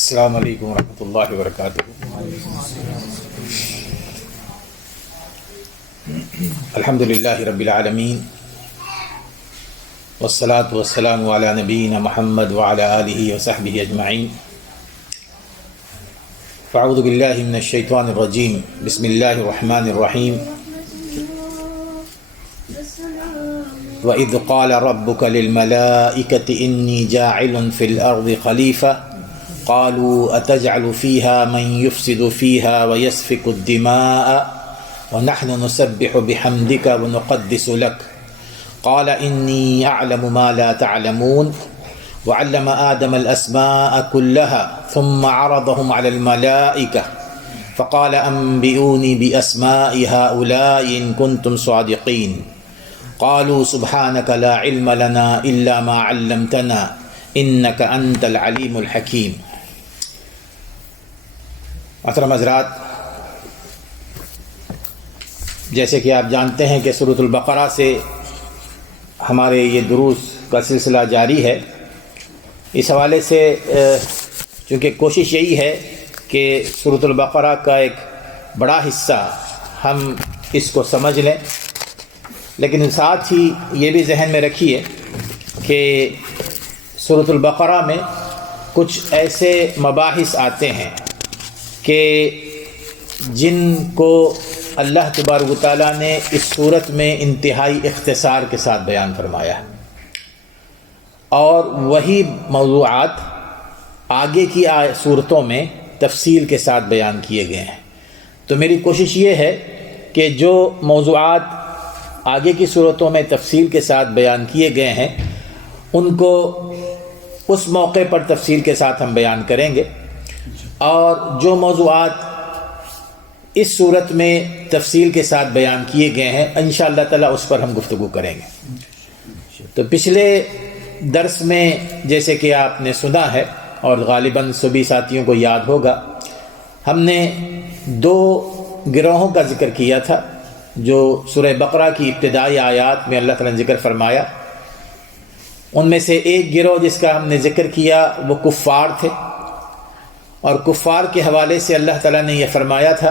السلام علیکم ورحمۃ اللہ وبرکاتہ۔ الحمد للہ رب العالمین والصلاة والسلام علی نبینا محمد وعلی آلہ وصحبہ اجمعین۔ فاعوذ باللہ من الشیطان الرجیم، بسم اللہ الرحمن الرحیم۔ وَإِذْ قَالَ رَبُّكَ لِلْمَلَائِكَةِ إِنِّي جَاعِلٌ فِي الْأَرْضِ خَلِيفَةً قالوا أتجعل فيها من يفسد فيها ويسفك الدماء ونحن نسبح بحمدك ونقدس لك قال إني أعلم ما لا تعلمون وعلم آدم الأسماء كلها ثم عرضهم على الملائكة فقال أنبئوني بأسماء هؤلاء إن كنتم صادقين قالوا سبحانك لا علم لنا إلا ما علمتنا إنك أنت العليم الحكيم۔ محترم حضرات، جیسے کہ آپ جانتے ہیں کہ سورۃ البقرہ سے ہمارے یہ دروس کا سلسلہ جاری ہے۔ اس حوالے سے چونکہ کوشش یہی ہے کہ سورۃ البقرہ کا ایک بڑا حصہ ہم اس کو سمجھ لیں، لیکن ساتھ ہی یہ بھی ذہن میں رکھیے کہ سورۃ البقرہ میں کچھ ایسے مباحث آتے ہیں کہ جن کو اللہ تبارک و تعالیٰ نے اس صورت میں انتہائی اختصار کے ساتھ بیان فرمایا ہے، اور وہی موضوعات آگے کی صورتوں میں تفصیل کے ساتھ بیان کیے گئے ہیں۔ تو میری کوشش یہ ہے کہ جو موضوعات آگے کی صورتوں میں تفصیل کے ساتھ بیان کیے گئے ہیں ان کو اس موقع پر تفصیل کے ساتھ ہم بیان کریں گے، اور جو موضوعات اس صورت میں تفصیل کے ساتھ بیان کیے گئے ہیں انشاءاللہ تعالی اس پر ہم گفتگو کریں گے۔ تو پچھلے درس میں جیسے کہ آپ نے سنا ہے اور غالباً سبھی ساتھیوں کو یاد ہوگا، ہم نے دو گروہوں کا ذکر کیا تھا جو سورہ بقرہ کی ابتدائی آیات میں اللہ تعالیٰ نے ذکر فرمایا۔ ان میں سے ایک گروہ جس کا ہم نے ذکر کیا وہ کفار تھے، اور کفار کے حوالے سے اللہ تعالیٰ نے یہ فرمایا تھا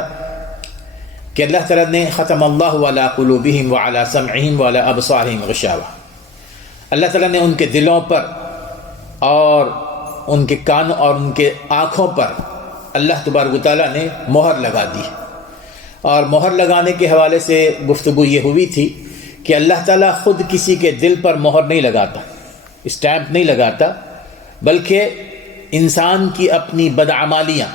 کہ اللہ تعالیٰ نے ختم اللہ علی قلوبہم وعلی سمعہم وعلی ابصارہم غشاوہ، اللہ تعالیٰ نے ان کے دلوں پر اور ان کے کانوں اور ان کے آنکھوں پر اللہ تبارک و تعالیٰ نے مہر لگا دی۔ اور مہر لگانے کے حوالے سے گفتگو یہ ہوئی تھی کہ اللہ تعالیٰ خود کسی کے دل پر مہر نہیں لگاتا، اسٹیمپ نہیں لگاتا، بلکہ انسان کی اپنی بدعمالیاں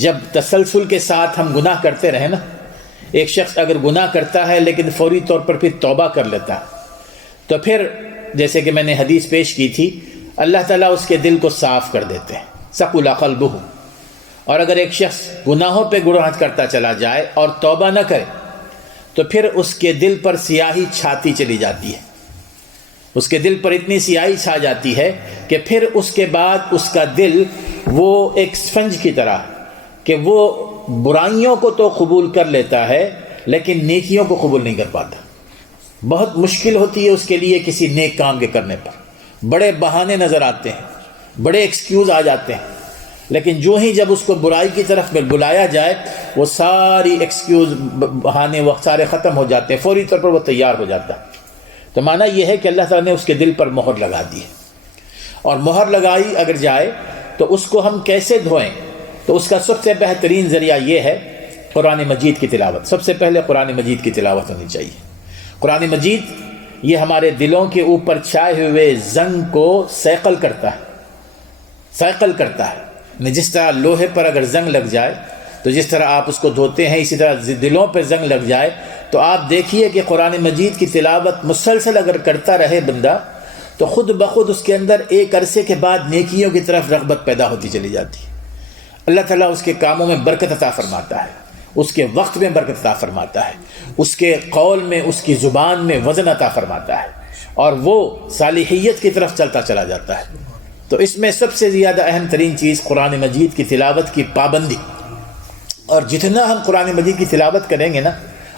جب تسلسل کے ساتھ ہم گناہ کرتے رہے نا، ایک شخص اگر گناہ کرتا ہے لیکن فوری طور پر پھر توبہ کر لیتا ہے تو پھر جیسے کہ میں نے حدیث پیش کی تھی، اللہ تعالیٰ اس کے دل کو صاف کر دیتے ہیں، ثقل قلبہ۔ اور اگر ایک شخص گناہوں پہ گناہ کرتا چلا جائے اور توبہ نہ کرے تو پھر اس کے دل پر سیاہی چھاتی چلی جاتی ہے، اس کے دل پر اتنی سیاہی چھا جاتی ہے کہ پھر اس کے بعد اس کا دل وہ ایک اسفنج کی طرح کہ وہ برائیوں کو تو قبول کر لیتا ہے لیکن نیکیوں کو قبول نہیں کر پاتا۔ بہت مشکل ہوتی ہے اس کے لیے کسی نیک کام کے کرنے پر، بڑے بہانے نظر آتے ہیں، بڑے ایکسکیوز آ جاتے ہیں، لیکن جو ہی جب اس کو برائی کی طرف میں بلایا جائے وہ ساری ایکسکیوز بہانے وہ سارے ختم ہو جاتے ہیں، فوری طور پر وہ تیار ہو جاتا ہے۔ تو معنی یہ ہے کہ اللہ تعالیٰ نے اس کے دل پر مہر لگا دی ہے، اور مہر لگائی اگر جائے تو اس کو ہم کیسے دھوئیں؟ تو اس کا سب سے بہترین ذریعہ یہ ہے قرآن مجید کی تلاوت۔ سب سے پہلے قرآن مجید کی تلاوت ہونی چاہیے۔ قرآن مجید یہ ہمارے دلوں کے اوپر چھائے ہوئے زنگ کو سیقل کرتا ہے، جس طرح لوہے پر اگر زنگ لگ جائے تو جس طرح آپ اس کو دھوتے ہیں، اسی طرح دلوں پہ زنگ لگ جائے تو آپ دیکھیے کہ قرآن مجید کی تلاوت مسلسل اگر کرتا رہے بندہ تو خود بخود اس کے اندر ایک عرصے کے بعد نیکیوں کی طرف رغبت پیدا ہوتی چلی جاتی ہے۔ اللہ تعالیٰ اس کے کاموں میں برکت عطا فرماتا ہے، اس کے وقت میں برکت عطا فرماتا ہے، اس کے قول میں، اس کی زبان میں وزن عطا فرماتا ہے، اور وہ صالحیت کی طرف چلتا چلا جاتا ہے۔ تو اس میں سب سے زیادہ اہم ترین چیز قرآن مجید کی تلاوت کی پابندی، اور جتنا ہم قرآن مجید کی تلاوت کریں گے نا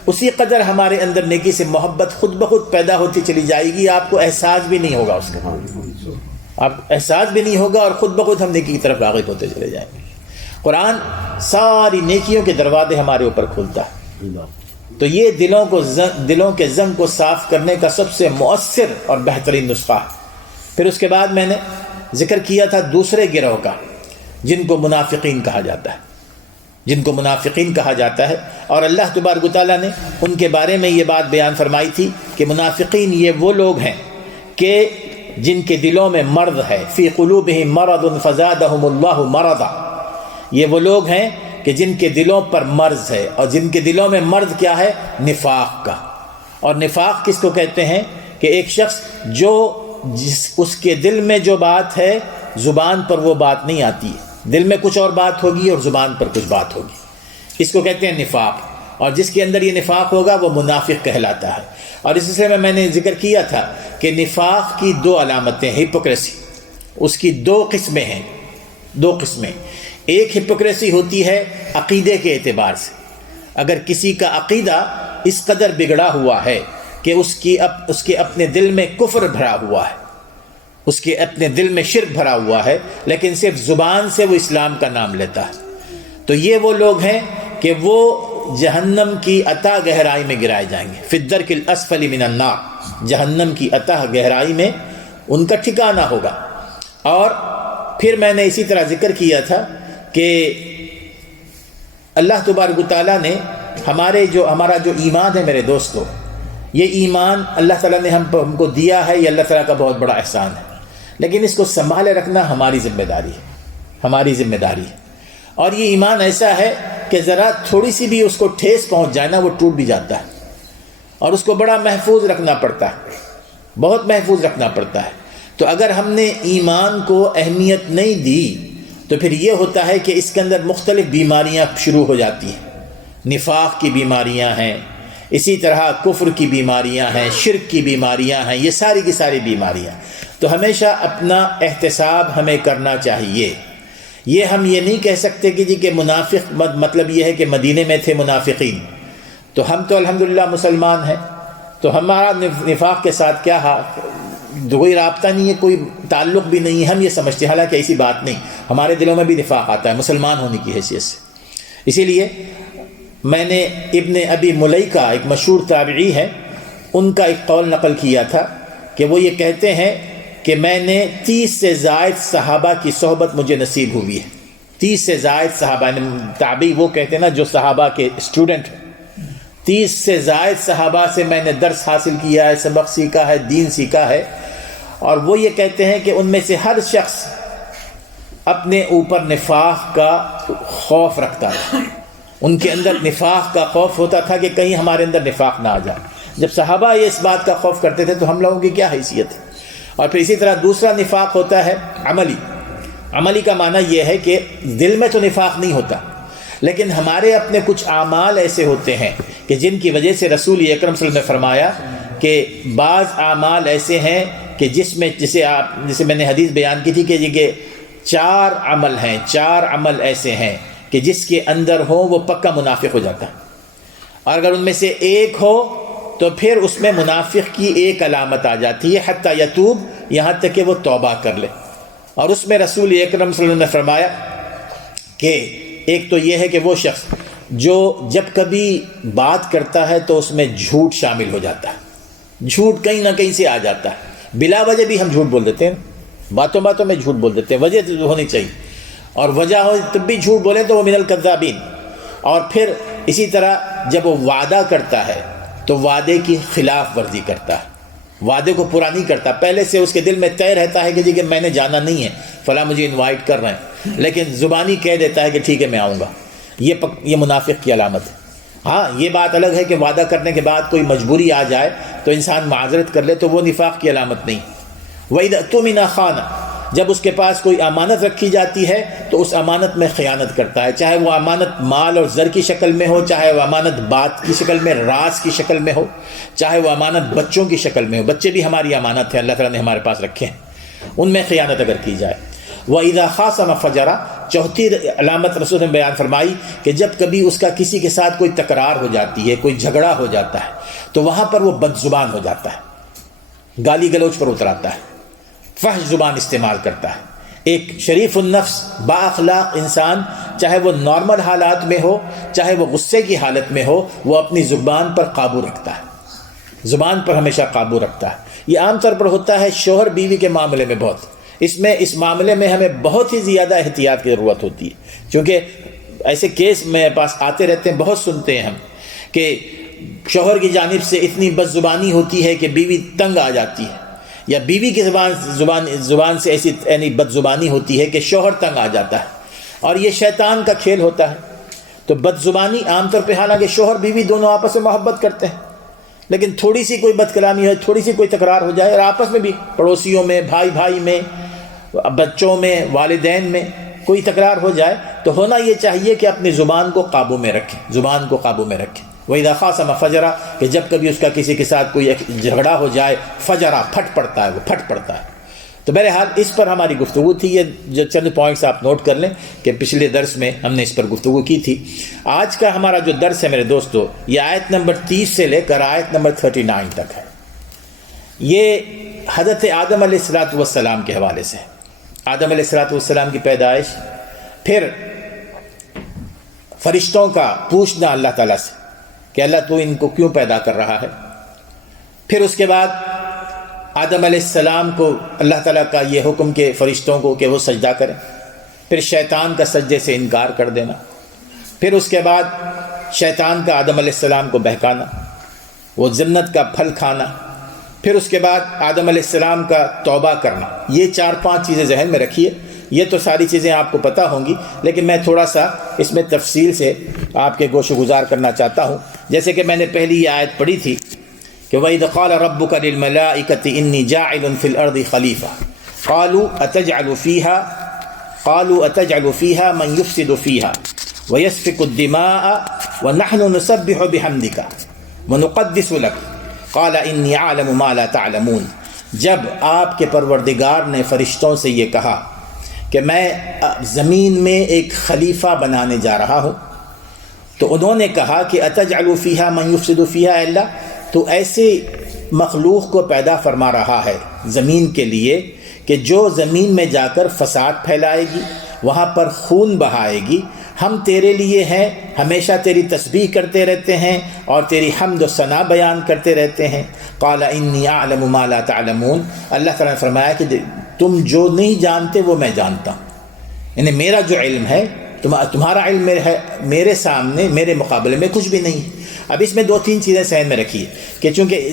اسی قدر ہمارے اندر نیکی سے محبت خود بخود پیدا ہوتی چلی جائے گی، آپ کو احساس بھی نہیں ہوگا اس کا۔ آپ احساس بھی نہیں ہوگا اور خود بخود ہم نیکی کی طرف راغب ہوتے چلے جائیں گے۔ قرآن ساری نیکیوں کے دروازے ہمارے اوپر کھولتا ہے۔ تو یہ دلوں کے زنگ کو صاف کرنے کا سب سے مؤثر اور بہترین نسخہ ہے۔ پھر اس کے بعد میں نے ذکر کیا تھا دوسرے گروہ کا، جن کو منافقین کہا جاتا ہے، جن کو منافقین کہا جاتا ہے، اور اللہ تبارک و تعالیٰ نے ان کے بارے میں یہ بات بیان فرمائی تھی کہ منافقین یہ وہ لوگ ہیں کہ جن کے دلوں میں مرض ہے، فی قلوبہم مرض فزادہم اللہ مرضا، یہ وہ لوگ ہیں کہ جن کے دلوں پر مرض ہے، اور جن کے دلوں میں مرض کیا ہے؟ نفاق کا۔ اور نفاق کس کو کہتے ہیں؟ کہ ایک شخص اس کے دل میں جو بات ہے زبان پر وہ بات نہیں آتی ہے، دل میں کچھ اور بات ہوگی اور زبان پر کچھ بات ہوگی، اس کو کہتے ہیں نفاق۔ اور جس کے اندر یہ نفاق ہوگا وہ منافق کہلاتا ہے۔ اور اس سلسلے میں میں نے ذکر کیا تھا کہ نفاق کی دو علامتیں، ہپوکریسی، اس کی دو قسمیں ہیں، دو قسمیں۔ ایک ہپوکریسی ہوتی ہے عقیدے کے اعتبار سے، اگر کسی کا عقیدہ اس قدر بگڑا ہوا ہے کہ اس کے اپنے دل میں کفر بھرا ہوا ہے، اس کے اپنے دل میں شرک بھرا ہوا ہے، لیکن صرف زبان سے وہ اسلام کا نام لیتا ہے، تو یہ وہ لوگ ہیں کہ وہ جہنم کی اتھاہ گہرائی میں گرائے جائیں گے، فی الدرک الاسفل من النار، جہنم کی اتھاہ گہرائی میں ان کا ٹھکانہ ہوگا۔ اور پھر میں نے اسی طرح ذکر کیا تھا کہ اللہ تبارک و تعالیٰ نے ہمارا جو ایمان ہے میرے دوستو، یہ ایمان اللہ تعالیٰ نے ہم کو دیا ہے، یہ اللہ تعالیٰ کا بہت بڑا احسان ہے، لیکن اس کو سنبھالے رکھنا ہماری ذمہ داری ہے، ہماری ذمہ داری ہے۔ اور یہ ایمان ایسا ہے کہ ذرا تھوڑی سی بھی اس کو ٹھیس پہنچ جائے نا وہ ٹوٹ بھی جاتا ہے، اور اس کو بڑا محفوظ رکھنا پڑتا ہے، بہت محفوظ رکھنا پڑتا ہے۔ تو اگر ہم نے ایمان کو اہمیت نہیں دی تو پھر یہ ہوتا ہے کہ اس کے اندر مختلف بیماریاں شروع ہو جاتی ہیں، نفاق کی بیماریاں ہیں، اسی طرح کفر کی بیماریاں ہیں، شرک کی بیماریاں ہیں، یہ ساری کی ساری بیماریاں۔ تو ہمیشہ اپنا احتساب ہمیں کرنا چاہیے۔ یہ ہم یہ نہیں کہہ سکتے کہ کہ منافق مطلب یہ ہے کہ مدینے میں تھے منافقین، تو ہم تو الحمدللہ مسلمان ہیں، تو ہمارا نفاق کے ساتھ کیا کوئی رابطہ نہیں ہے، کوئی تعلق بھی نہیں ہے، ہم یہ سمجھتے ہیں، حالانکہ ایسی بات نہیں، ہمارے دلوں میں بھی نفاق آتا ہے مسلمان ہونے کی حیثیت سے۔ اسی لیے میں نے ابن ابی ملیکہ ایک مشہور تابعی ہے، ان کا ایک قول نقل کیا تھا کہ وہ یہ کہتے ہیں کہ میں نے 30 سے زائد صحابہ کی صحبت مجھے نصیب ہوئی ہے۔ 30 سے زائد صحابہ، تابعی وہ کہتے ہیں نا جو صحابہ کے اسٹوڈنٹ ہیں، 30 سے زائد صحابہ سے میں نے درس حاصل کیا ہے، سبق سیکھا ہے، دین سیکھا ہے۔ اور وہ یہ کہتے ہیں کہ ان میں سے ہر شخص اپنے اوپر نفاق کا خوف رکھتا تھا، ان کے اندر نفاق کا خوف ہوتا تھا کہ کہیں ہمارے اندر نفاق نہ آ جائے۔ جب صحابہ یہ اس بات کا خوف کرتے تھے تو ہم لوگوں کی کیا حیثیت ہے۔ اور پھر اسی طرح دوسرا نفاق ہوتا ہے عملی۔ عملی کا معنی یہ ہے کہ دل میں تو نفاق نہیں ہوتا، لیکن ہمارے اپنے کچھ اعمال ایسے ہوتے ہیں کہ جن کی وجہ سے رسول اکرم صلی اللہ علیہ وسلم نے فرمایا کہ بعض اعمال ایسے ہیں کہ جسے میں نے حدیث بیان کی تھی کہ یہ 4 عمل ہیں، 4 عمل ایسے ہیں کہ جس کے اندر ہو وہ پکا منافق ہو جاتا ہے، اور اگر ان میں سے ایک ہو تو پھر اس میں منافق کی ایک علامت آ جاتی ہے، حتی یتوب، یہاں تک کہ وہ توبہ کر لے۔ اور اس میں رسول اکرم صلی اللہ علیہ وسلم نے فرمایا کہ ایک تو یہ ہے کہ وہ شخص جو جب کبھی بات کرتا ہے تو اس میں جھوٹ شامل ہو جاتا ہے، جھوٹ کہیں نہ کہیں سے آ جاتا ہے، بلا وجہ بھی ہم جھوٹ بول دیتے ہیں، باتوں باتوں میں جھوٹ بول دیتے ہیں، وجہ ہونی چاہیے، اور وجہ ہو تب بھی جھوٹ بولیں تو وہ من الکذابین۔ اور پھر اسی طرح جب وہ وعدہ کرتا ہے تو وعدے کی خلاف ورزی کرتا ہے، وعدے کو پورا نہیں کرتا، پہلے سے اس کے دل میں طے رہتا ہے کہ جی کہ میں نے جانا نہیں ہے، فلاں مجھے انوائٹ کر رہے ہیں، لیکن زبانی کہہ دیتا ہے کہ ٹھیک ہے میں آؤں گا، یہ منافق کی علامت ہے۔ ہاں یہ بات الگ ہے کہ وعدہ کرنے کے بعد کوئی مجبوری آ جائے تو انسان معذرت کر لے تو وہ نفاق کی علامت نہیں۔ وَإِذَا اؤْتُمِنَ خَانَ، جب اس کے پاس کوئی امانت رکھی جاتی ہے تو اس امانت میں خیانت کرتا ہے، چاہے وہ امانت مال اور زر کی شکل میں ہو، چاہے وہ امانت بات کی شکل میں، راز کی شکل میں ہو، چاہے وہ امانت بچوں کی شکل میں ہو، بچے بھی ہماری امانت ہے، اللہ تعالیٰ نے ہمارے پاس رکھے ہیں، ان میں خیانت اگر کی جائے۔ وَإِذَا خَاصَمَ فَجَرَ، چوتھی علامت رسول نے بیان فرمائی کہ جب کبھی اس کا کسی کے ساتھ کوئی تکرار ہو جاتی ہے، کوئی جھگڑا ہو جاتا ہے تو وہاں پر وہ بد زبان ہو جاتا ہے، گالی گلوچ پر اتراتا ہے، فحش زبان استعمال کرتا ہے۔ ایک شریف النفس با اخلاق انسان، چاہے وہ نارمل حالات میں ہو چاہے وہ غصے کی حالت میں ہو، وہ اپنی زبان پر قابو رکھتا ہے، زبان پر ہمیشہ قابو رکھتا ہے۔ یہ عام طور پر ہوتا ہے شوہر بیوی کے معاملے میں بہت، اس معاملے میں ہمیں بہت ہی زیادہ احتیاط کی ضرورت ہوتی ہے، کیونکہ ایسے کیس میرے پاس آتے رہتے ہیں، بہت سنتے ہیں ہم کہ شوہر کی جانب سے اتنی بد زبانی ہوتی ہے کہ بیوی تنگ آ جاتی ہے، یا بیوی کی زبان سے ایسی یعنی بد زبانی ہوتی ہے کہ شوہر تنگ آ جاتا ہے، اور یہ شیطان کا کھیل ہوتا ہے۔ تو بد زبانی عام طور پہ، حالانکہ شوہر بیوی دونوں آپس میں محبت کرتے ہیں، لیکن تھوڑی سی کوئی بد کلامی ہو، تھوڑی سی کوئی تکرار ہو جائے، اور آپس میں بھی پڑوسیوں میں، بھائی بھائی میں، بچوں میں، والدین میں کوئی تکرار ہو جائے، تو ہونا یہ چاہیے کہ اپنی زبان کو قابو میں رکھیں، زبان کو قابو میں رکھیں۔ وَإِذَا خَاصَمَ فَجَرَ، کہ جب کبھی اس کا کسی کے ساتھ کوئی جھگڑا ہو جائے، فجرا پھٹ پڑتا ہے، وہ پھٹ پڑتا ہے۔ تو بہرحال اس پر ہماری گفتگو تھی، یہ جو چند پوائنٹس آپ نوٹ کر لیں کہ پچھلے درس میں ہم نے اس پر گفتگو کی تھی۔ آج کا ہمارا جو درس ہے میرے دوستو، یہ آیت نمبر 30 سے لے کر آیت نمبر 39 تک ہے۔ یہ حضرت آدم علیہ السلام کے حوالے سے ہے۔ آدم علیہ السلام کی پیدائش، پھر فرشتوں کا پوچھنا اللہ تعالیٰ سے کہ اللہ تو ان کو کیوں پیدا کر رہا ہے، پھر اس کے بعد آدم علیہ السلام کو اللہ تعالیٰ کا یہ حکم کہ فرشتوں کو کہ وہ سجدہ کریں، پھر شیطان کا سجدے سے انکار کر دینا، پھر اس کے بعد شیطان کا آدم علیہ السلام کو بہکانا، وہ جنت کا پھل کھانا، پھر اس کے بعد آدم علیہ السلام کا توبہ کرنا۔ یہ 4-5 چیزیں ذہن میں رکھیے، یہ تو ساری چیزیں آپ کو پتہ ہوں گی، لیکن میں تھوڑا سا اس میں تفصیل سے آپ کے گوش و گزار کرنا چاہتا ہوں۔ جیسے کہ میں نے پہلی یہ آیت پڑھی تھی کہ وَإِذْ قَالَ رَبُّكَ لِلْمَلَائِكَةِ إِنِّي جَاعِلٌ فِي الْأَرْضِ خَلِيفَةً قَالُوا أَتَجْعَلُ فِيهَا مَنْ يُفْسِدُ فِيهَا وَيَسْفِكُ الدِّمَاءَ وَنَحْنُ نُسَبِّحُ بِحَمْدِكَ وَنُقَدِّسُ لَكَ قَالَ إِنِّي أَعْلَمُ مَا لَا تَعْلَمُونَ۔ جب آپ کے پروردگار نے فرشتوں سے یہ کہا کہ میں زمین میں ایک خلیفہ بنانے جا رہا ہوں، تو انہوں نے کہا کہ اتجعل فیہا من یفسد فیہا، اے اللہ تو ایسے مخلوق کو پیدا فرما رہا ہے زمین کے لیے کہ جو زمین میں جا کر فساد پھیلائے گی، وہاں پر خون بہائے گی۔ ہم تیرے لیے ہیں، ہمیشہ تیری تسبیح کرتے رہتے ہیں اور تیری حمد و ثنا بیان کرتے رہتے ہیں۔ قال انی اعلم ما لا تعلمون، اللہ تعالیٰ نے فرمایا کہ تم جو نہیں جانتے وہ میں جانتا ہوں، یعنی میرا جو علم ہے تمہارا علم ہے، میرے سامنے میرے مقابلے میں کچھ بھی نہیں ہے۔ اب اس میں 2-3 چیزیں ذہن میں رکھیے کہ چونکہ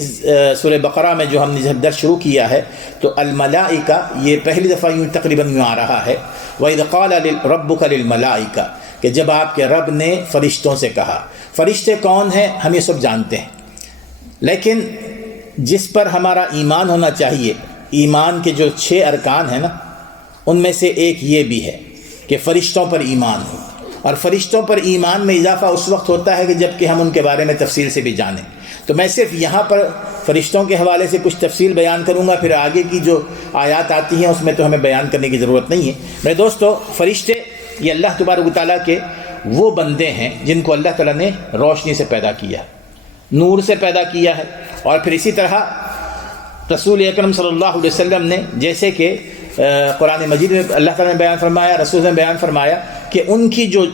سورہ بقرہ میں جو ہم نے جب درس شروع کیا ہے تو الملائکہ یہ پہلی دفعہ یوں تقریباً یوں آ رہا ہے، وَإِذْ قَالَ رَبُّكَ لِلْمَلَائِكَةِ، کہ جب آپ کے رب نے فرشتوں سے کہا۔ فرشتے کون ہیں ہم یہ سب جانتے ہیں، لیکن جس پر ہمارا ایمان ہونا چاہیے، ایمان کے جو 6 ارکان ہیں نا، ان میں سے ایک یہ بھی ہے کہ فرشتوں پر ایمان ہو، اور فرشتوں پر ایمان میں اضافہ اس وقت ہوتا ہے کہ جب کہ ہم ان کے بارے میں تفصیل سے بھی جانیں۔ تو میں صرف یہاں پر فرشتوں کے حوالے سے کچھ تفصیل بیان کروں گا، پھر آگے کی جو آیات آتی ہیں اس میں تو ہمیں بیان کرنے کی ضرورت نہیں ہے۔ میرے دوستو، فرشتے یہ اللہ تبارک و تعالیٰ کے وہ بندے ہیں جن کو اللہ تعالیٰ نے روشنی سے پیدا کیا، نور سے پیدا کیا ہے، اور پھر اسی طرح رسول اکرم صلی اللہ علیہ وسلم نے جیسے کہ قرآن مجید میں اللہ تعالیٰ نے بیان فرمایا، رسول نے بیان فرمایا کہ ان کی جو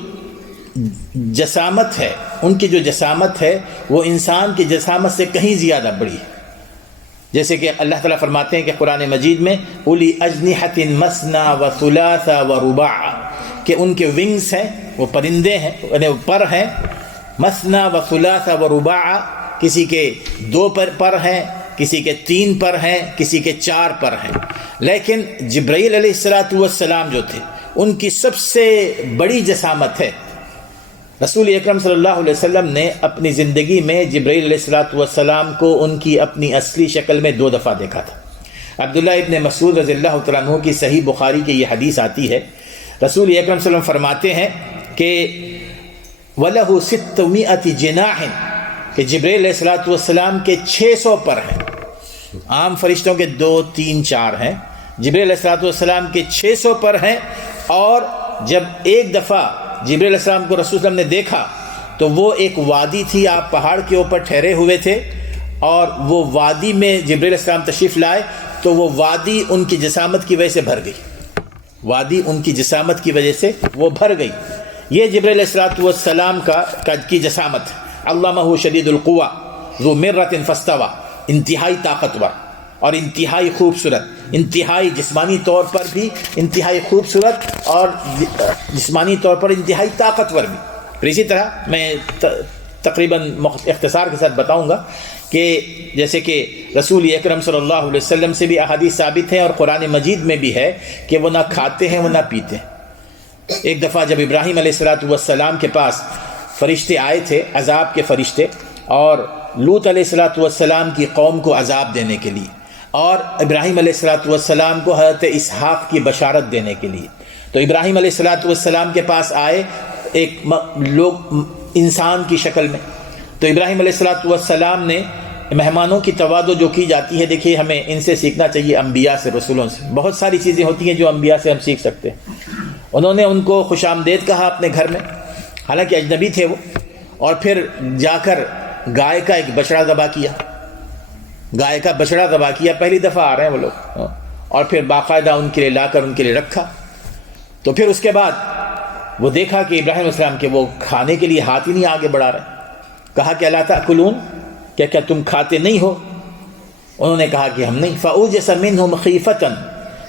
جسامت ہے وہ انسان کی جسامت سے کہیں زیادہ بڑی ہے۔ جیسے کہ اللہ تعالیٰ فرماتے ہیں کہ قرآن مجید میں اولی اجنحۃ مثنی و ثلاث و رباع، کہ ان کے ونگز ہیں، وہ پرندے ہیں، یعنی پر ہیں، مثنی و ثلاث و رباع، کسی کے 2 پر ہیں، کسی کے 3 پر ہیں، کسی کے 4 پر ہیں۔ لیکن جبرائیل علیہ السلام جو تھے ان کی سب سے بڑی جسامت ہے۔ رسول اکرم صلی اللہ علیہ وسلم نے اپنی زندگی میں جبرائیل علیہ السلام کو ان کی اپنی اصلی شکل میں 2 دفعہ دیکھا تھا۔ عبداللہ ابن مسعود رضی اللہ تعالیٰ عنہ کی صحیح بخاری کی یہ حدیث آتی ہے، رسول اکرم صلی اللہ علیہ وسلم فرماتے ہیں کہ وَلَهُ 600 جناح، کہ جبرائیل علیہ السلام کے 600 پر ہیں۔ عام فرشتوں کے 2 3 4 ہیں، جبرائیل علیہ السلام کے 600 پر ہیں۔ اور جب ایک دفعہ جبرائیل علیہ السلام کو رسول اللہ نے دیکھا تو وہ ایک وادی تھی، آپ پہاڑ کے اوپر ٹھہرے ہوئے تھے، اور وہ وادی میں جبرائیل علیہ السلام تشریف لائے تو وہ وادی ان کی جسامت کی وجہ سے بھر گئی، وادی ان کی جسامت کی وجہ سے وہ بھر گئی۔ یہ جبرائیل علیہ الصلوۃ والسلام کی جسامت، علمہ شدید القویٰ ذو مرۃ فاستویٰ، انتہائی طاقتور اور انتہائی خوبصورت، انتہائی جسمانی طور پر بھی انتہائی خوبصورت اور جسمانی طور پر انتہائی طاقتور بھی۔ پھر اسی طرح میں تقریباً اختصار کے ساتھ بتاؤں گا کہ جیسے کہ رسول اکرم صلی اللہ علیہ وسلم سے بھی احادیث ثابت ہیں اور قرآن مجید میں بھی ہے کہ وہ نہ کھاتے ہیں وہ نہ پیتے ہیں۔ ایک دفعہ جب ابراہیم علیہ الصلوۃ والسلام کے پاس فرشتے آئے تھے، عذاب کے فرشتے، اور لوط علیہ الصلوۃ والسلام کی قوم کو عذاب دینے کے لیے، اور ابراہیم علیہ الصلوۃ والسلام کو حضرت اسحاق کی بشارت دینے کے لیے، تو ابراہیم علیہ الصلوۃ والسلام کے پاس آئے ایک لوگ انسان کی شکل میں۔ تو ابراہیم علیہ الصلوۃ والسلام نے مہمانوں کی تواضع جو کی جاتی ہے، دیکھیے ہمیں ان سے سیکھنا چاہیے، انبیاء سے، رسولوں سے۔ بہت ساری چیزیں ہوتی ہیں جو انبیاء سے ہم سیکھ سکتے ہیں۔ انہوں نے ان کو خوش آمدید کہا اپنے گھر میں، حالانکہ اجنبی تھے وہ، اور پھر جا کر گائے کا ایک بچڑا ذبح کیا، گائے کا بچڑا ذبح کیا، پہلی دفعہ آ رہے ہیں وہ لوگ، اور پھر باقاعدہ ان کے لیے لا کر ان کے لیے رکھا۔ تو پھر اس کے بعد وہ دیکھا کہ ابراہیم علیہ السلام کے وہ کھانے کے لیے ہاتھ ہی نہیں آگے بڑھا رہے، کہا کہ الا تاکلون، کیا تم کھاتے نہیں ہو؟ انہوں نے کہا کہ ہم نہیں۔ فاوجس منهم خیفۃ،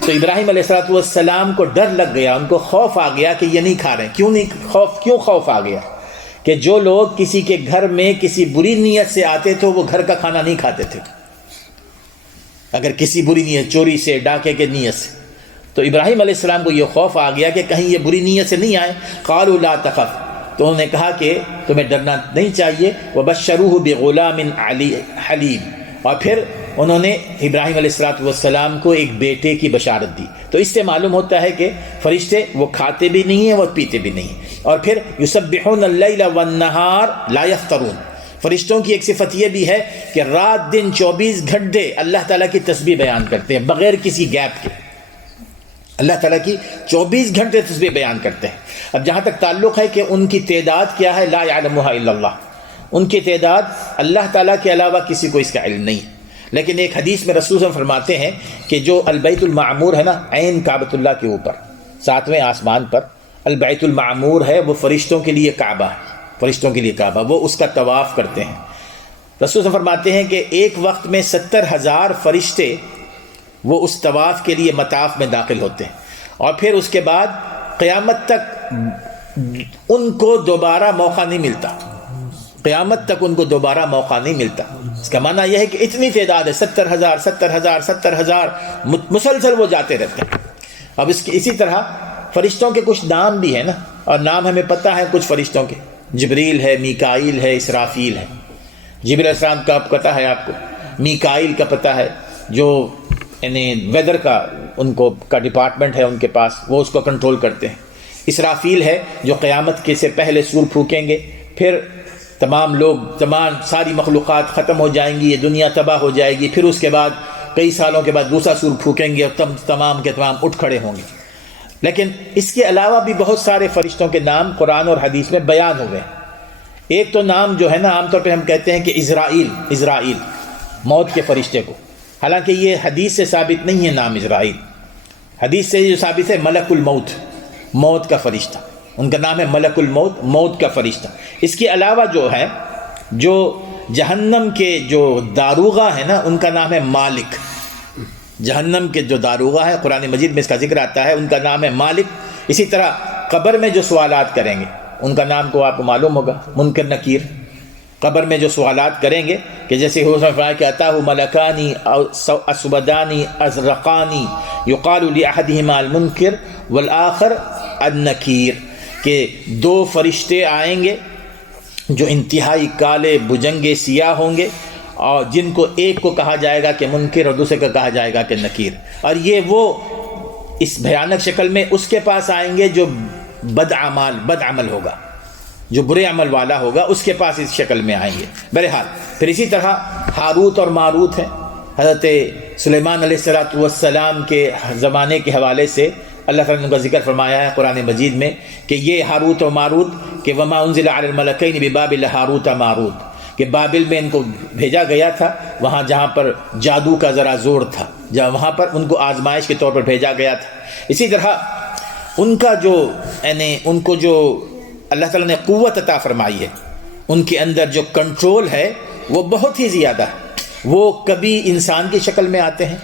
تو ابراہیم علیہ الصلوۃ والسلام کو ڈر لگ گیا، ان کو خوف آ گیا کہ یہ نہیں کھا رہے۔ کیوں خوف آ گیا؟ کہ جو لوگ کسی کے گھر میں کسی بری نیت سے آتے تھے وہ گھر کا کھانا نہیں کھاتے تھے، اگر کسی بری نیت، چوری سے، ڈاکے کے نیت سے۔ تو ابراہیم علیہ السلام کو یہ خوف آ گیا کہ کہیں یہ بری نیت سے نہیں آئے۔ قالوا لا تخف، تو انہوں نے کہا کہ تمہیں ڈرنا نہیں چاہیے۔ وبشروہ بغلام حلیم، اور پھر انہوں نے ابراہیم علیہ الصلوۃ والسلام کو ایک بیٹے کی بشارت دی۔ تو اس سے معلوم ہوتا ہے کہ فرشتے وہ کھاتے بھی نہیں ہیں، وہ پیتے بھی نہیں ہیں۔ اور پھر یسبحون اللیل والنہار لا یفترون، فرشتوں کی ایک صفت یہ بھی ہے کہ رات دن 24 گھنٹے اللہ تعالیٰ کی تسبیح بیان کرتے ہیں بغیر کسی گیپ کے، اللہ تعالیٰ کی 24 گھنٹے تسبیح بیان کرتے ہیں۔ اب جہاں تک تعلق ہے کہ ان کی تعداد کیا ہے، لا یعلمها الا اللہ، ان کی تعداد اللہ تعالیٰ کے علاوہ کسی کو اس کا علم نہیں ہے۔ لیکن ایک حدیث میں رسول صلی اللہ علیہ وسلم فرماتے ہیں کہ جو البیت المعمور ہے نا، عین کعبۃ اللہ کے اوپر 7ویں آسمان پر البیت المعمور ہے، وہ فرشتوں کے لیے کعبہ ہے، فرشتوں کے لیے کعبہ، وہ اس کا طواف کرتے ہیں۔ رسول صلی اللہ علیہ وسلم فرماتے ہیں کہ ایک وقت میں 70,000 فرشتے وہ اس طواف کے لیے مطاف میں داخل ہوتے ہیں، اور پھر اس کے بعد قیامت تک ان کو دوبارہ موقع نہیں ملتا، قیامت تک ان کو دوبارہ موقع نہیں ملتا۔ اس کا معنی یہ ہے کہ اتنی تعداد ہے، 70,000 مسلسل وہ جاتے رہتے ہیں۔ اب اسی طرح فرشتوں کے کچھ نام بھی ہیں نا، اور نام ہمیں پتہ ہے کچھ فرشتوں کے، جبریل ہے، میکائیل ہے، اسرافیل ہے۔ جبریل علیہ السلام کا پتہ ہے آپ کو، میکائیل کا پتہ ہے، جو یعنی ویدر کا ان کو کا ڈپارٹمنٹ ہے ان کے پاس، وہ اس کو کنٹرول کرتے ہیں۔ اسرافیل ہے جو قیامت کے سے پہلے سور پھونکیں گے، پھر تمام لوگ، ساری مخلوقات ختم ہو جائیں گی، یہ دنیا تباہ ہو جائے گی، پھر اس کے بعد کئی سالوں کے بعد دوسرا سور پھونکیں گے اور تمام کے تمام اٹھ کھڑے ہوں گے۔ لیکن اس کے علاوہ بھی بہت سارے فرشتوں کے نام قرآن اور حدیث میں بیان ہوئے ہیں۔ ایک تو نام جو ہے نا، عام طور پہ ہم کہتے ہیں کہ اسرائیل، موت کے فرشتے کو، حالانکہ یہ حدیث سے ثابت نہیں ہے نام اسرائیل۔ حدیث سے جو ثابت ہے ملک الموت، موت کا فرشتہ، ان کا نام ہے ملک الموت، موت کا فرشتہ۔ اس کے علاوہ جو ہے، جو جہنم کے جو داروغہ ہیں نا، ان کا نام ہے مالک۔ جہنم کے جو داروغہ ہیں، قرآن مجید میں اس کا ذکر آتا ہے، ان کا نام ہے مالک۔ اسی طرح قبر میں جو سوالات کریں گے ان کا نام کو آپ کو معلوم ہوگا، منکر نکیر۔ قبر میں جو سوالات کریں گے کہ جیسے حضور صلی اللہ علیہ وسلم نے فرمایا کہ اتاہ ملکانی اسودانی ازرقانی یقال لاحدہما المنکر والآخر النکیر، کہ 2 فرشتے آئیں گے جو انتہائی کالے بجنگے سیاہ ہوں گے، اور جن کو ایک کو کہا جائے گا کہ منکر اور دوسرے کو کہا جائے گا کہ نکیر۔ اور یہ وہ اس بھیانک شکل میں اس کے پاس آئیں گے جو بد عمل ہوگا، جو برے عمل والا ہوگا، اس کے پاس اس شکل میں آئیں گے۔ بہرحال پھر اسی طرح ہاروت اور ماروت ہیں۔ حضرت سلیمان علیہ السلام کے زمانے کے حوالے سے اللہ تعالیٰ نے ان کا ذکر فرمایا ہے قرآن مجید میں کہ یہ ہاروت و ماروت، کہ وما انزل علی الملکین ببابل ہاروت و ماروت، کہ بابل میں ان کو بھیجا گیا تھا، وہاں جہاں پر جادو کا ذرا زور تھا، جہاں وہاں پر ان کو آزمائش کے طور پر بھیجا گیا تھا۔ اسی طرح ان کا جو یعنی ان کو جو اللہ تعالیٰ نے قوت عطا فرمائی ہے، ان کے اندر جو کنٹرول ہے وہ بہت ہی زیادہ ہے۔ وہ کبھی انسان کی شکل میں آتے ہیں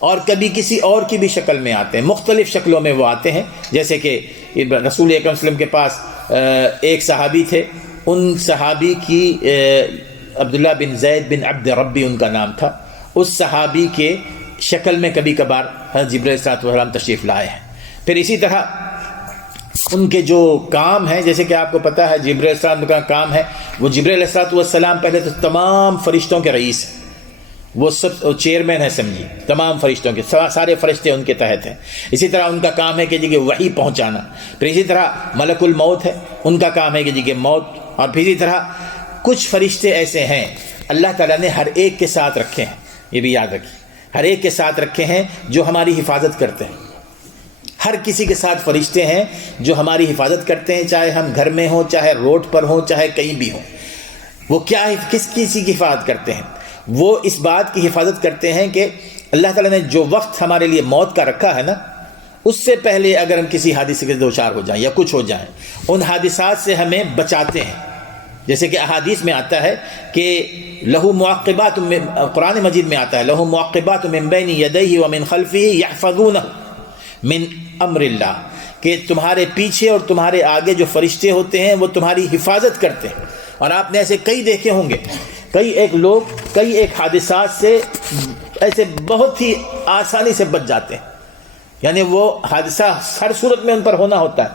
اور کبھی کسی اور کی بھی شکل میں آتے ہیں، مختلف شکلوں میں وہ آتے ہیں۔ جیسے کہ رسول اکرم صلی اللہ علیہ وسلم کے پاس ایک صحابی تھے، ان صحابی کی عبداللہ بن زید بن عبد ربی ان کا نام تھا، اس صحابی کے شکل میں کبھی کبھار حضرت جبرائیل علیہ السلام تشریف لائے ہیں۔ پھر اسی طرح ان کے جو کام ہیں، جیسے کہ آپ کو پتہ ہے جبرائیل علیہ السلام کا کام ہے، وہ جبرائیل علیہ السلام پہلے تو تمام فرشتوں کے رئیس ہیں، وہ سب چیئرمین ہے سمجھیے، تمام فرشتوں کے، سارے فرشتے ان کے تحت ہیں۔ اسی طرح ان کا کام ہے کہ جی کہ وحی پہنچانا۔ پھر اسی طرح ملک الموت ہے، ان کا کام ہے کہ جی کہ موت۔ اور پھر اسی طرح کچھ فرشتے ایسے ہیں اللہ تعالیٰ نے ہر ایک کے ساتھ رکھے ہیں، یہ بھی یاد رکھیے، ہر ایک کے ساتھ رکھے ہیں جو ہماری حفاظت کرتے ہیں۔ ہر کسی کے ساتھ فرشتے ہیں جو ہماری حفاظت کرتے ہیں، چاہے ہم گھر میں ہوں، چاہے روڈ پر ہوں، چاہے کہیں بھی ہوں۔ وہ کیا ہے، کس کسی کی حفاظت کرتے ہیں؟ وہ اس بات کی حفاظت کرتے ہیں کہ اللہ تعالیٰ نے جو وقت ہمارے لیے موت کا رکھا ہے نا، اس سے پہلے اگر ہم کسی حادثے کے دوچار ہو جائیں یا کچھ ہو جائیں، ان حادثات سے ہمیں بچاتے ہیں۔ جیسے کہ احادیث میں آتا ہے کہ لہو معقبات، قرآن مجید میں آتا ہے لہو معقبات من بین یدیہ ومن خلفہ یحفظونہ من امر اللہ، کہ تمہارے پیچھے اور تمہارے آگے جو فرشتے ہوتے ہیں وہ تمہاری حفاظت کرتے ہیں۔ اور آپ نے ایسے کئی دیکھے ہوں گے، کئی ایک حادثات سے ایسے بہت ہی آسانی سے بچ جاتے ہیں، یعنی وہ حادثہ ہر صورت میں ان پر ہونا ہوتا ہے،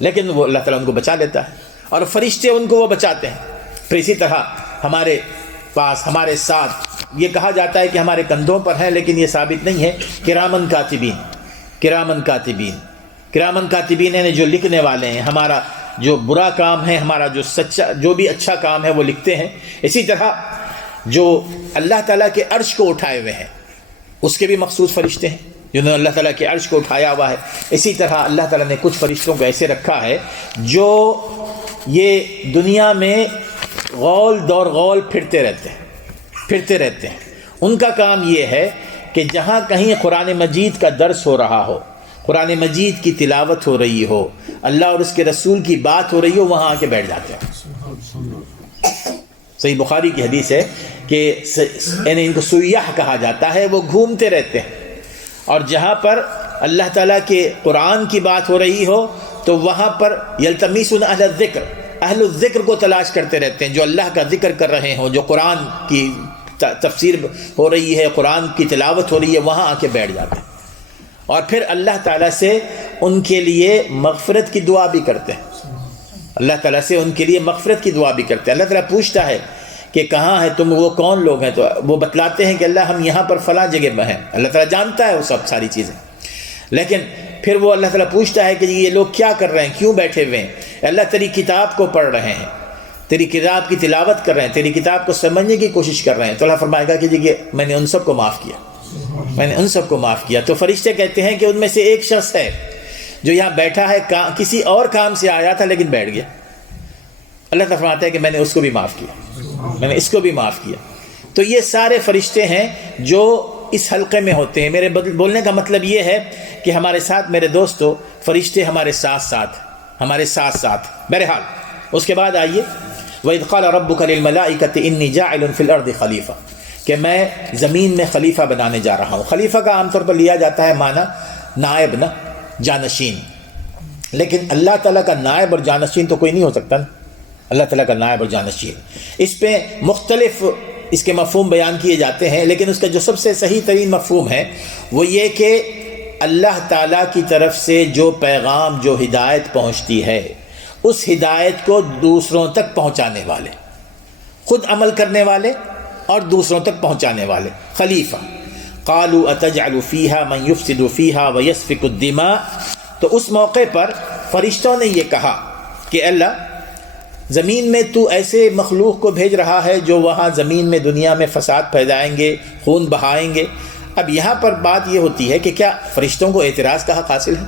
لیکن وہ اللہ تعالیٰ ان کو بچا لیتا ہے اور فرشتے ان کو وہ بچاتے ہیں۔ پھر اسی طرح ہمارے پاس، ہمارے ساتھ، یہ کہا جاتا ہے کہ ہمارے کندھوں پر ہے، لیکن یہ ثابت نہیں ہے۔ کرامن کاتبین، کرامن کاتبین، کرامن کاتبین یعنی جو لکھنے والے ہیں، ہمارا جو برا کام ہے، ہمارا جو سچا، جو بھی اچھا کام ہے وہ لکھتے ہیں۔ اسی طرح جو اللہ تعالیٰ کے عرش کو اٹھائے ہوئے ہیں، اس کے بھی مخصوص فرشتے ہیں جنہوں نے اللہ تعالیٰ کے عرش کو اٹھایا ہوا ہے۔ اسی طرح اللہ تعالیٰ نے کچھ فرشتوں کو ایسے رکھا ہے جو یہ دنیا میں غول دور غول پھرتے رہتے ہیں۔ ان کا کام یہ ہے کہ جہاں کہیں قرآن مجید کا درس ہو رہا ہو، قرآن مجید کی تلاوت ہو رہی ہو، اللہ اور اس کے رسول کی بات ہو رہی ہو، وہاں آ کے بیٹھ جاتے ہیں۔ صحیح بخاری کی حدیث ہے کہ ان کو سیاح کہا جاتا ہے، وہ گھومتے رہتے ہیں، اور جہاں پر اللہ تعالیٰ کے قرآن کی بات ہو رہی ہو تو وہاں پر یلتمیسون اہل الذکر، اہل الذکر کو تلاش کرتے رہتے ہیں، جو اللہ کا ذکر کر رہے ہوں، جو قرآن کی تفسیر ہو رہی ہے، قرآن کی تلاوت ہو رہی ہے، وہاں آ کے بیٹھ جاتے ہیں، اور پھر اللہ تعالیٰ سے ان کے لیے مغفرت کی دعا بھی کرتے ہیں۔ اللہ تعالیٰ سے ان کے لیے مغفرت کی دعا بھی کرتے ہیں۔ اللہ تعالیٰ پوچھتا ہے کہ کہاں ہے تم، وہ کون لوگ ہیں؟ تو وہ بتلاتے ہیں کہ اللہ ہم یہاں پر فلاں جگہ میں ہیں۔ اللہ تعالیٰ جانتا ہے وہ سب ساری چیزیں، لیکن پھر وہ اللہ تعالیٰ پوچھتا ہے کہ یہ لوگ کیا کر رہے ہیں، کیوں بیٹھے ہوئے ہیں؟ اللہ تیری کتاب کو پڑھ رہے ہیں، تیری کتاب کی تلاوت کر رہے ہیں، تیری کتاب کو سمجھنے کی کوشش کر رہے ہیں۔ تو اللہ فرمائے گا کہ یہ میں نے ان سب کو معاف کیا، میں نے ان سب کو معاف کیا۔ تو فرشتے کہتے ہیں کہ ان میں سے ایک شخص ہے جو یہاں بیٹھا ہے، کسی اور کام سے آیا تھا لیکن بیٹھ گیا۔ اللہ تعالیٰ فرماتا ہے کہ میں نے اس کو بھی معاف کیا، میں نے اس کو بھی معاف کیا۔ تو یہ سارے فرشتے ہیں جو اس حلقے میں ہوتے ہیں۔ میرے بولنے کا مطلب یہ ہے کہ ہمارے ساتھ، میرے دوستو، فرشتے ہمارے ساتھ ساتھ۔ بہرحال اس کے بعد آئیے، وَإِذْ قَالَ رَبُّكَ لِلْمَلَائِكَةِ إِنِّي جَاعِلٌ فِي الْأَرْضِ خَلِيفَةً، کہ میں زمین میں خلیفہ بنانے جا رہا ہوں۔ خلیفہ کا عام طور پر لیا جاتا ہے معنی نائب، نا، جانشین، لیکن اللہ تعالیٰ کا نائب اور جانشین تو کوئی نہیں ہو سکتا نا، اللہ تعالیٰ کا نائب اور جانشین۔ اس پہ مختلف اس کے مفہوم بیان کیے جاتے ہیں، لیکن اس کا جو سب سے صحیح ترین مفہوم ہے وہ یہ کہ اللہ تعالیٰ کی طرف سے جو پیغام، جو ہدایت پہنچتی ہے، اس ہدایت کو دوسروں تک پہنچانے والے، خود عمل کرنے والے اور دوسروں تک پہنچانے والے، خلیفہ۔ قالوا اتجعل فیہا من یفسد فیہا ویسفک الدماء، تو اس موقع پر فرشتوں نے یہ کہا کہ اللہ، زمین میں تو ایسے مخلوق کو بھیج رہا ہے جو وہاں زمین میں، دنیا میں فساد پھیلائیں گے، خون بہائیں گے۔ اب یہاں پر بات یہ ہوتی ہے کہ کیا فرشتوں کو اعتراض کا حق حاصل ہے؟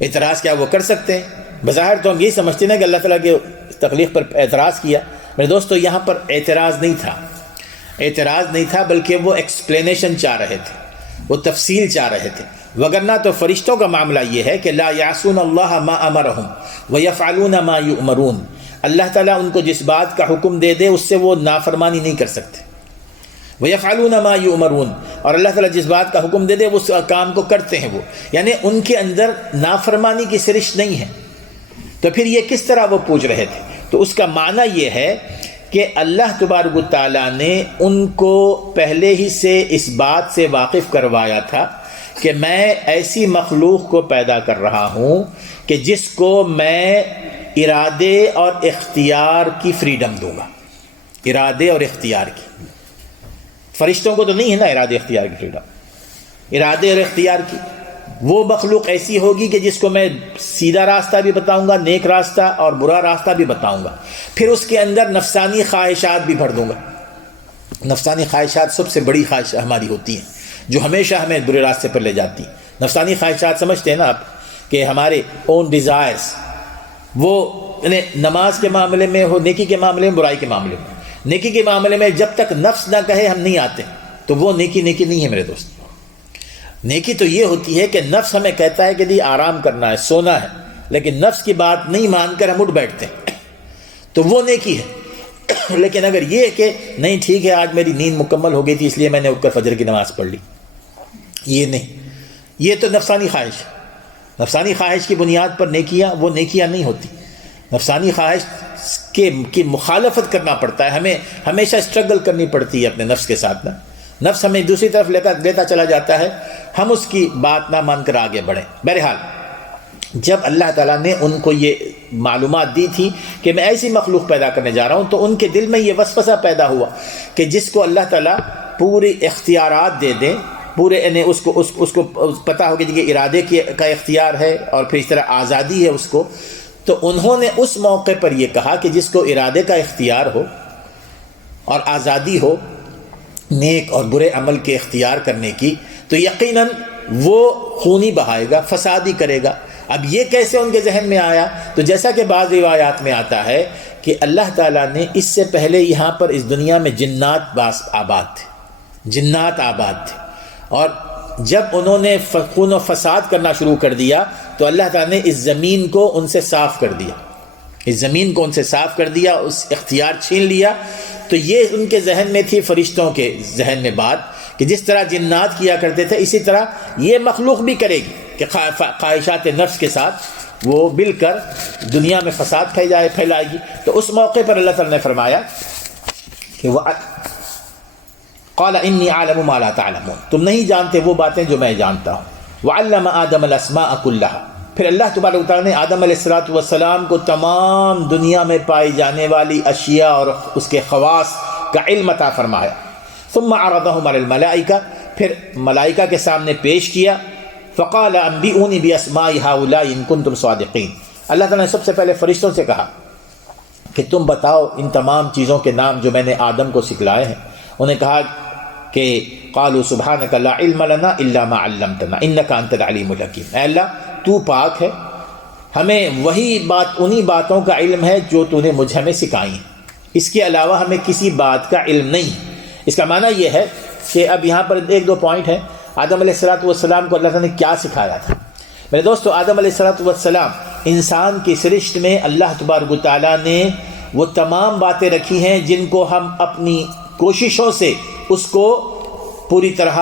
اعتراض کیا وہ کر سکتے ہیں؟ بظاہر تو ہم یہی سمجھتے ہیں کہ اللہ تعالیٰ کے تخلیق پر اعتراض کیا، میرے دوستو یہاں پر اعتراض نہیں تھا بلکہ وہ ایکسپلینیشن چاہ رہے تھے، وہ تفصیل چاہ رہے تھے، وگرنہ تو فرشتوں کا معاملہ یہ ہے کہ لا یعصون اللہ ما امرہم ویفعلون ما یؤمرون، اللہ تعالیٰ ان کو جس بات کا حکم دے دے اس سے وہ نافرمانی نہیں کر سکتے، ویفعلون ما یؤمرون، اور اللہ تعالیٰ جس بات کا حکم دے دے اس کام کو کرتے ہیں وہ، یعنی ان کے اندر نافرمانی کی سرشت نہیں ہے۔ تو پھر یہ کس طرح وہ پوچھ رہے تھے؟ تو اس کا معنی یہ ہے کہ اللہ تبارک و تعالیٰ نے ان کو پہلے ہی سے اس بات سے واقف کروایا تھا کہ میں ایسی مخلوق کو پیدا کر رہا ہوں کہ جس کو میں ارادے اور اختیار کی فریڈم دوں گا، ارادے اور اختیار کی۔ فرشتوں کو تو نہیں ہے نا ارادے اختیار کی فریڈم، ارادے اور اختیار کی۔ وہ مخلوق ایسی ہوگی کہ جس کو میں سیدھا راستہ بھی بتاؤں گا، نیک راستہ اور برا راستہ بھی بتاؤں گا، پھر اس کے اندر نفسانی خواہشات بھی بھر دوں گا۔ نفسانی خواہشات سب سے بڑی خواہش ہماری ہوتی ہیں جو ہمیشہ ہمیں برے راستے پر لے جاتی ہیں۔ نفسانی خواہشات سمجھتے ہیں نا آپ کہ ہمارے اون ڈیزائرز، وہ نماز کے معاملے میں ہو، نیکی کے معاملے میں، برائی کے معاملے میں۔ نیکی کے معاملے میں جب تک نفس نہ کہے ہم نہیں آتے تو وہ نیکی نہیں ہے میرے دوست۔ نیکی تو یہ ہوتی ہے کہ نفس ہمیں کہتا ہے کہ جی آرام کرنا ہے، سونا ہے، لیکن نفس کی بات نہیں مان کر ہم اٹھ بیٹھتے ہیں تو وہ نیکی ہے۔ لیکن اگر یہ کہ نہیں ٹھیک ہے آج میری نیند مکمل ہو گئی تھی اس لیے میں نے اٹھ کر فجر کی نماز پڑھ لی، یہ نہیں، یہ تو نفسانی خواہش۔ نفسانی خواہش کی بنیاد پر وہ نیکیاں نہیں ہوتی۔ نفسانی خواہش کی مخالفت کرنا پڑتا ہے، ہمیں ہمیشہ اسٹرگل کرنی پڑتی ہے اپنے نفس کے ساتھ نا۔ نفس ہمیں دوسری طرف لیتا چلا جاتا ہے، ہم اس کی بات نہ مان کر آگے بڑھیں۔ بہرحال جب اللہ تعالیٰ نے ان کو یہ معلومات دی تھی کہ میں ایسی مخلوق پیدا کرنے جا رہا ہوں تو ان کے دل میں یہ وسوسہ پیدا ہوا کہ جس کو اللہ تعالیٰ پوری اختیارات دے دیں، پورے یعنی اس کو پتہ ہو کہ ارادے کا اختیار ہے اور پھر اس طرح آزادی ہے اس کو، تو انہوں نے اس موقع پر یہ کہا کہ جس کو ارادے کا اختیار ہو اور آزادی ہو نیک اور برے عمل کے اختیار کرنے کی، تو یقیناً وہ خونی بہائے گا، فسادی کرے گا۔ اب یہ کیسے ان کے ذہن میں آیا؟ تو جیسا کہ بعض روایات میں آتا ہے کہ اللہ تعالیٰ نے اس سے پہلے یہاں پر اس دنیا میں جنات آباد تھے، اور جب انہوں نے خون و فساد کرنا شروع کر دیا تو اللہ تعالیٰ نے اس زمین کو ان سے صاف کر دیا، اس اختیار چھین لیا۔ تو یہ ان کے ذہن میں تھی، فرشتوں کے ذہن میں بات کہ جس طرح جنات کیا کرتے تھے اسی طرح یہ مخلوق بھی کرے گی کہ خواہشات نفس کے ساتھ وہ مل کر دنیا میں فساد پھیلائے گی۔ تو اس موقع پر اللہ تعالیٰ نے فرمایا کہ قال انی اعلم ما لا تعلمون، تم نہیں جانتے وہ باتیں جو میں جانتا ہوں۔ وعلم آدم الاسماء كلها، پھر اللہ تبارک و تعالیٰ نے آدم علیہ السلام کو تمام دنیا میں پائی جانے والی اشیاء اور اس کے خواص کا علم عطا فرمایا۔ ثم عرضهم على الملائکہ، پھر ملائکہ کے سامنے پیش کیا۔ فقال انبئونی باسماء هؤلاء ان کنتم صادقین، اللہ تعالیٰ نے سب سے پہلے فرشتوں سے کہا کہ تم بتاؤ ان تمام چیزوں کے نام جو میں نے آدم کو سکھلائے ہیں۔ انہیں کہا کہ قالوا سبحانک لا علم لنا الا ما علمتنا انک انت العلیم الحکیم، اے اللہ تو پاک ہے، ہمیں انہی باتوں کا علم ہے جو تو نے ہمیں سکھائی ہیں، اس کے علاوہ ہمیں کسی بات کا علم نہیں۔ اس کا معنی یہ ہے کہ اب یہاں پر ایک دو پوائنٹ ہیں۔ آدم علیہ السلام کو اللہ تعالیٰ نے کیا سکھایا تھا؟ میرے دوستو، آدم علیہ السلام انسان کی سرشت میں اللہ تبارک و تعالیٰ نے وہ تمام باتیں رکھی ہیں جن کو ہم اپنی کوششوں سے اس کو پوری طرح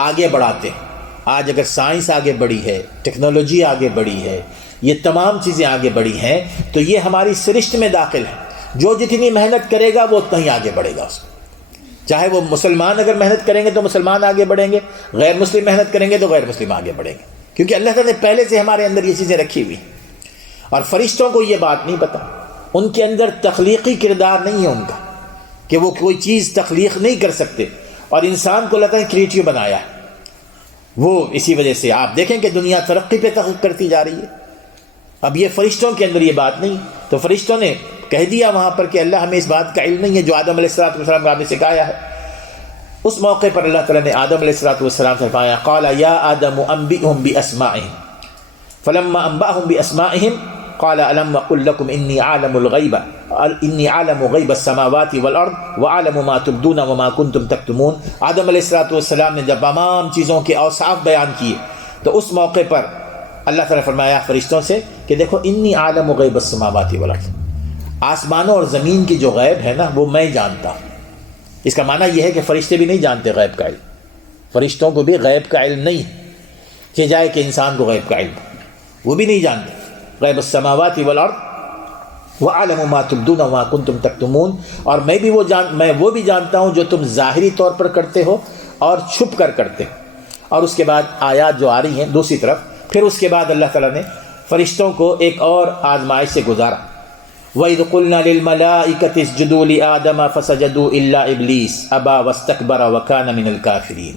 آگے بڑھاتے ہیں۔ آج اگر سائنس آگے بڑھی ہے، ٹیکنالوجی آگے بڑھی ہے، یہ تمام چیزیں آگے بڑھی ہیں، تو یہ ہماری سرشت میں داخل ہے۔ جو جتنی محنت کرے گا وہ اتنا ہی آگے بڑھے گا اس کو۔ چاہے وہ مسلمان اگر محنت کریں گے تو مسلمان آگے بڑھیں گے، غیر مسلم محنت کریں گے تو غیر مسلم آگے بڑھیں گے، کیونکہ اللہ تعالیٰ نے پہلے سے ہمارے اندر یہ چیزیں رکھی ہوئی۔ اور فرشتوں کو یہ بات نہیں پتہ، ان کے اندر تخلیقی کردار نہیں ہے ان کا کہ وہ کوئی چیز تخلیق نہیں کر سکتے، اور انسان کو اللہ تعالیٰ نے کریٹیو بنایا ہے۔ وہ اسی وجہ سے آپ دیکھیں کہ دنیا ترقی پہ ترقی کرتی جا رہی ہے۔ اب یہ فرشتوں کے اندر یہ بات نہیں، تو فرشتوں نے کہہ دیا وہاں پر کہ اللہ ہمیں اس بات کا علم نہیں ہے جو آدم علیہ السلام کو آپ نے سکھایا ہے۔ اس موقع پر اللہ تعالیٰ نے آدم علیہ السلام سے فرمایا قال یا آدم انبئهم باسمائهم، فلما انبأهم باسمائهم قال الم اقل لكم انی عالم غیب السماوات والارض وعالم ما تبدون وما کنتم تکتمون. آدم علیہ السلام نے جب تمام چیزوں کے اوصاف بیان کیے تو اس موقع پر اللہ تعالیٰ فرمایا فرشتوں سے کہ دیکھو انی عالم غیب السماوات والارض، آسمانوں اور زمین کی جو غیب ہے نا وہ میں جانتا ہوں. اس کا معنی یہ ہے کہ فرشتے بھی نہیں جانتے غیب کا علم، فرشتوں کو بھی غیب کا علم نہیں کہ جائے کہ انسان کو غیب کا علم، وہ بھی نہیں جانتے. غیب السماوات والارض وعالم ما تبدون وما کنتم تکتمون، اور میں وہ بھی جانتا ہوں جو تم ظاہری طور پر کرتے ہو اور چھپ کر کرتے ہو. اور اس کے بعد آیات جو آ رہی ہیں دوسری طرف، پھر اس کے بعد اللہ تعالیٰ نے فرشتوں کو ایک اور آزمائش سے گزارا. وَإِذْ قُلْنَا لِلْمَلَائِكَةِ اسْجُدُوا لِآدَمَ فَسَجَدُوا إِلَّا إِبْلِيسَ أَبَى وَاسْتَكْبَرَ وَكَانَ مِنَ الْكَافِرِينَ.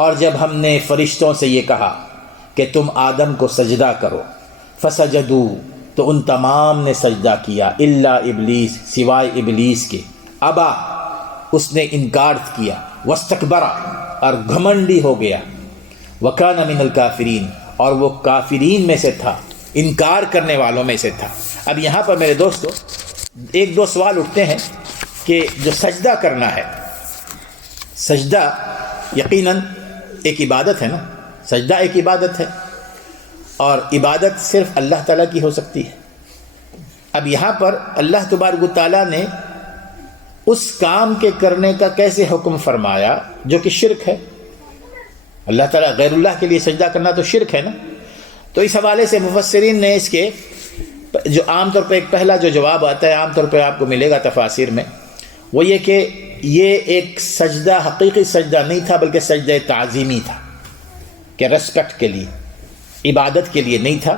اور جب ہم نے فرشتوں سے یہ کہا کہ تم آدم کو سجدہ کرو، فسجدوا تو ان تمام نے سجدہ کیا، الا ابلیس سوائے ابلیس کے، ابا اس نے انکار کیا، واستکبر اور گھمنڈی ہو گیا، وکان من الکافرین اور وہ کافرین میں سے تھا، انکار کرنے والوں میں سے تھا. اب یہاں پر میرے دوستو ایک دو سوال اٹھتے ہیں کہ جو سجدہ کرنا ہے، سجدہ یقیناً ایک عبادت ہے نا، سجدہ ایک عبادت ہے اور عبادت صرف اللہ تعالیٰ کی ہو سکتی ہے. اب یہاں پر اللہ تبارک و تعالیٰ نے اس کام کے کرنے کا کیسے حکم فرمایا جو کہ شرک ہے؟ اللہ تعالیٰ غیر اللہ کے لیے سجدہ کرنا تو شرک ہے نا. تو اس حوالے سے مفسرین نے اس کے جو عام طور پہ ایک پہلا جو جواب آتا ہے، عام طور پہ آپ کو ملے گا تفاسیر میں، وہ یہ کہ یہ ایک سجدہ حقیقی سجدہ نہیں تھا بلکہ سجدہ تعظیمی تھا، کہ ریسپیکٹ کے لیے، عبادت کے لیے نہیں تھا.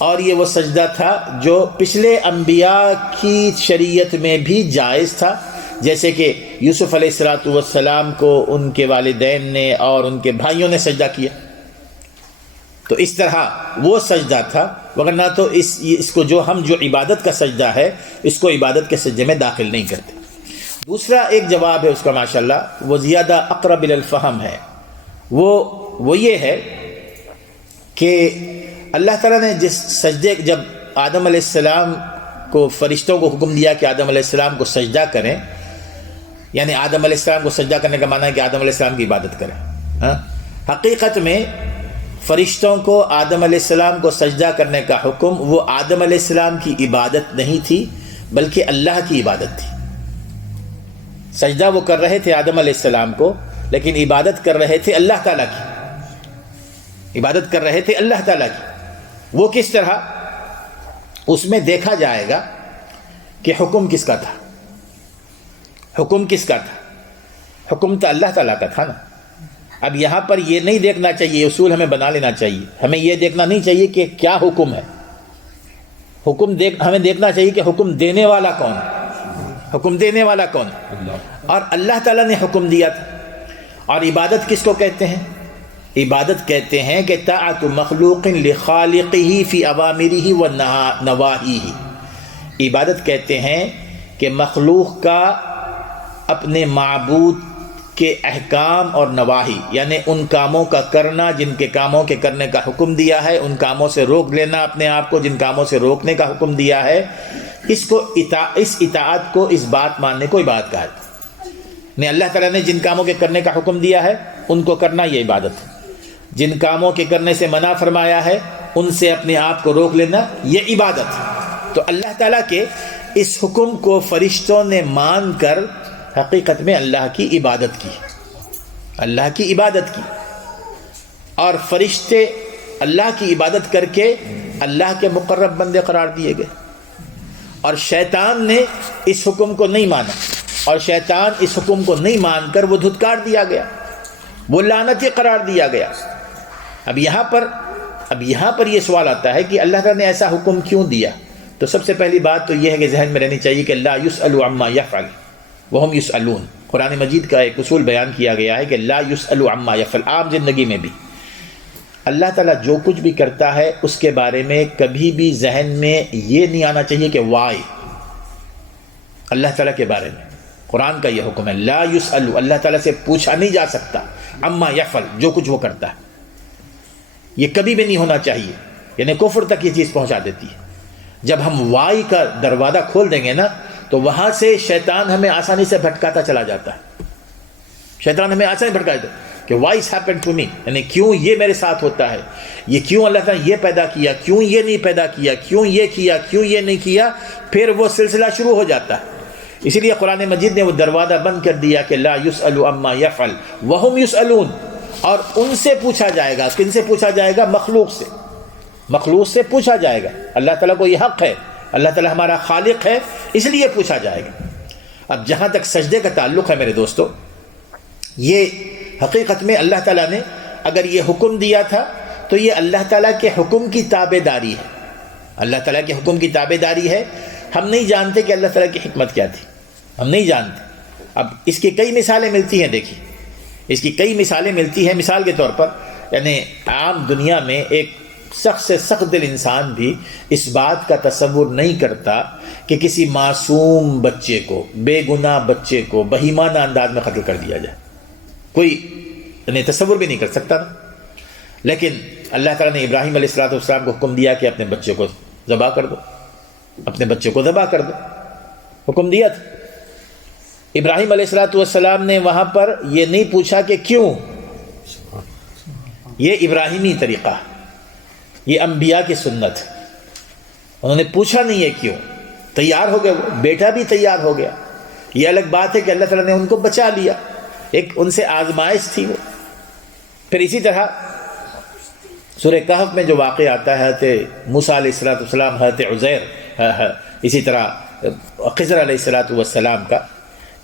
اور یہ وہ سجدہ تھا جو پچھلے انبیاء کی شریعت میں بھی جائز تھا، جیسے کہ یوسف علیہ السلام کو ان کے والدین نے اور ان کے بھائیوں نے سجدہ کیا. تو اس طرح وہ سجدہ تھا، ورنہ تو اس کو جو عبادت کا سجدہ ہے اس کو عبادت کے سجدے میں داخل نہیں کرتے. دوسرا ایک جواب ہے اس کا ماشاءاللہ، وہ زیادہ اقرب الفہم ہے. وہ یہ ہے کہ اللہ تعالیٰ نے جس سجدے، جب آدم علیہ السلام کو فرشتوں کو حکم دیا کہ آدم علیہ السلام کو سجدہ کریں، یعنی آدم علیہ السلام کو سجدہ کرنے کا معنی ہے کہ آدم علیہ السلام کی عبادت کریں. حقیقت میں فرشتوں کو آدم علیہ السلام کو سجدہ کرنے کا حکم وہ آدم علیہ السلام کی عبادت نہیں تھی بلکہ اللہ کی عبادت تھی. سجدہ وہ کر رہے تھے آدم علیہ السلام کو، لیکن عبادت کر رہے تھے اللہ تعالیٰ کی، عبادت کر رہے تھے اللہ تعالیٰ کی. وہ کس طرح؟ اس میں دیکھا جائے گا کہ حکم کس کا تھا. حکم کس کا تھا؟ حکم تو اللہ تعالیٰ کا تھا نا. اب یہاں پر یہ نہیں دیکھنا چاہیے، اصول ہمیں بنا لینا چاہیے، ہمیں یہ دیکھنا نہیں چاہیے کہ کیا حکم ہے. ہمیں دیکھنا چاہیے کہ حکم دینے والا کون ہے، حکم دینے والا کون ہے. اور اللہ تعالیٰ نے حکم دیا تھا. اور عبادت کس کو کہتے ہیں؟ عبادت کہتے ہیں کہ طاعت مخلوق لخالقہ فی اوامرہ و نواہیہ. عبادت کہتے ہیں کہ مخلوق کا اپنے معبود کے احکام اور نواہی، یعنی ان کاموں کا کرنا جن کے کاموں کے کرنے کا حکم دیا ہے، ان کاموں سے روک لینا اپنے آپ کو جن کاموں سے روکنے کا حکم دیا ہے، اس اطاعت کو، اس بات ماننے کو عبادت کہا ہے. نے اللہ تعالیٰ نے جن کاموں کے کرنے کا حکم دیا ہے ان کو کرنا یہ عبادت ہے، جن کاموں کے کرنے سے منع فرمایا ہے ان سے اپنے آپ کو روک لینا یہ عبادت ہے. تو اللہ تعالیٰ کے اس حکم کو فرشتوں نے مان کر حقیقت میں اللہ کی عبادت کی، اللہ کی عبادت کی. اور فرشتے اللہ کی عبادت کر کے اللہ کے مقرب بندے قرار دیے گئے. اور شیطان نے اس حکم کو نہیں مانا، اور شیطان اس حکم کو نہیں مان کر وہ دھتکار دیا گیا، وہ لعنتی قرار دیا گیا. اب یہاں پر یہ سوال آتا ہے کہ اللہ تعالیٰ نے ایسا حکم کیوں دیا؟ تو سب سے پہلی بات تو یہ ہے کہ ذہن میں رہنی چاہیے کہ لا یسأل عما یفعل وہم یسألون. قرآن مجید کا ایک اصول بیان کیا گیا ہے کہ لا یسأل عما یفعل. عام زندگی میں بھی اللہ تعالیٰ جو کچھ بھی کرتا ہے اس کے بارے میں کبھی بھی ذہن میں یہ نہیں آنا چاہیے کہ وائی. اللہ تعالیٰ کے بارے میں قرآن کا یہ حکم ہے، لا یسأل، اللہ تعالیٰ سے پوچھا نہیں جا سکتا عما یفعل، جو کچھ وہ کرتا ہے، یہ کبھی بھی نہیں ہونا چاہیے. یعنی کفر تک یہ چیز پہنچا دیتی ہے۔ جب ہم وائی کا دروازہ کھول دیں گے نا تو وہاں سے شیطان ہمیں آسانی سے بھٹکاتا چلا جاتا ہے، شیطان ہمیں آسانی بھٹکا دیتا ہے کہ why is happen to me, یعنی کیوں یہ میرے ساتھ ہوتا ہے، یہ کیوں اللہ تعالیٰ یہ پیدا کیا، کیوں یہ نہیں پیدا کیا، کیوں یہ کیا، کیوں یہ نہیں کیا، پھر وہ سلسلہ شروع ہو جاتا ہے۔ اسی لیے قرآن مجید نے وہ دروازہ بند کر دیا کہ لا یسأل عما یفعل وہم یسألون، اور ان سے پوچھا جائے گا۔ کن سے پوچھا جائے گا؟ مخلوق سے، مخلوق سے پوچھا جائے گا۔ اللہ تعالیٰ کو یہ حق ہے، اللہ تعالیٰ ہمارا خالق ہے، اس لیے پوچھا جائے گا۔ اب جہاں تک سجدے کا تعلق ہے میرے دوستو، یہ حقیقت میں اللہ تعالیٰ نے اگر یہ حکم دیا تھا تو یہ اللہ تعالیٰ کے حکم کی تابع داری ہے، اللہ تعالیٰ کے حکم کی تابع داری ہے۔ ہم نہیں جانتے کہ اللہ تعالیٰ کی حکمت کیا تھی، ہم نہیں جانتے۔ اب اس کی کئی مثالیں ملتی ہیں، دیکھیے اس کی کئی مثالیں ملتی ہیں۔ مثال کے طور پر یعنی عام دنیا میں ایک سخت سے سخت دل انسان بھی اس بات کا تصور نہیں کرتا کہ کسی معصوم بچے کو، بے گناہ بچے کو بہیمانہ انداز میں قتل کر دیا جائے، کوئی یعنی تصور بھی نہیں کر سکتا تھا۔ لیکن اللہ تعالیٰ نے ابراہیم علیہ السلام کو حکم دیا کہ اپنے بچے کو ذبح کر دو، اپنے بچے کو ذبح کر دو، حکم دیا تھا۔ ابراہیم علیہ السلام نے وہاں پر یہ نہیں پوچھا کہ کیوں، یہ ابراہیمی طریقہ، یہ انبیاء کی سنت، انہوں نے پوچھا نہیں ہے کیوں، تیار ہو گئے، وہ بیٹا بھی تیار ہو گیا۔ یہ الگ بات ہے کہ اللہ تعالیٰ نے ان کو بچا لیا، ایک ان سے آزمائش تھی وہ۔ پھر اسی طرح سورہ کہف میں جو واقع آتا ہے حضرت موسیٰ علیہ السلام، حضرت عزیر، اسی طرح خضر علیہ السلام کا،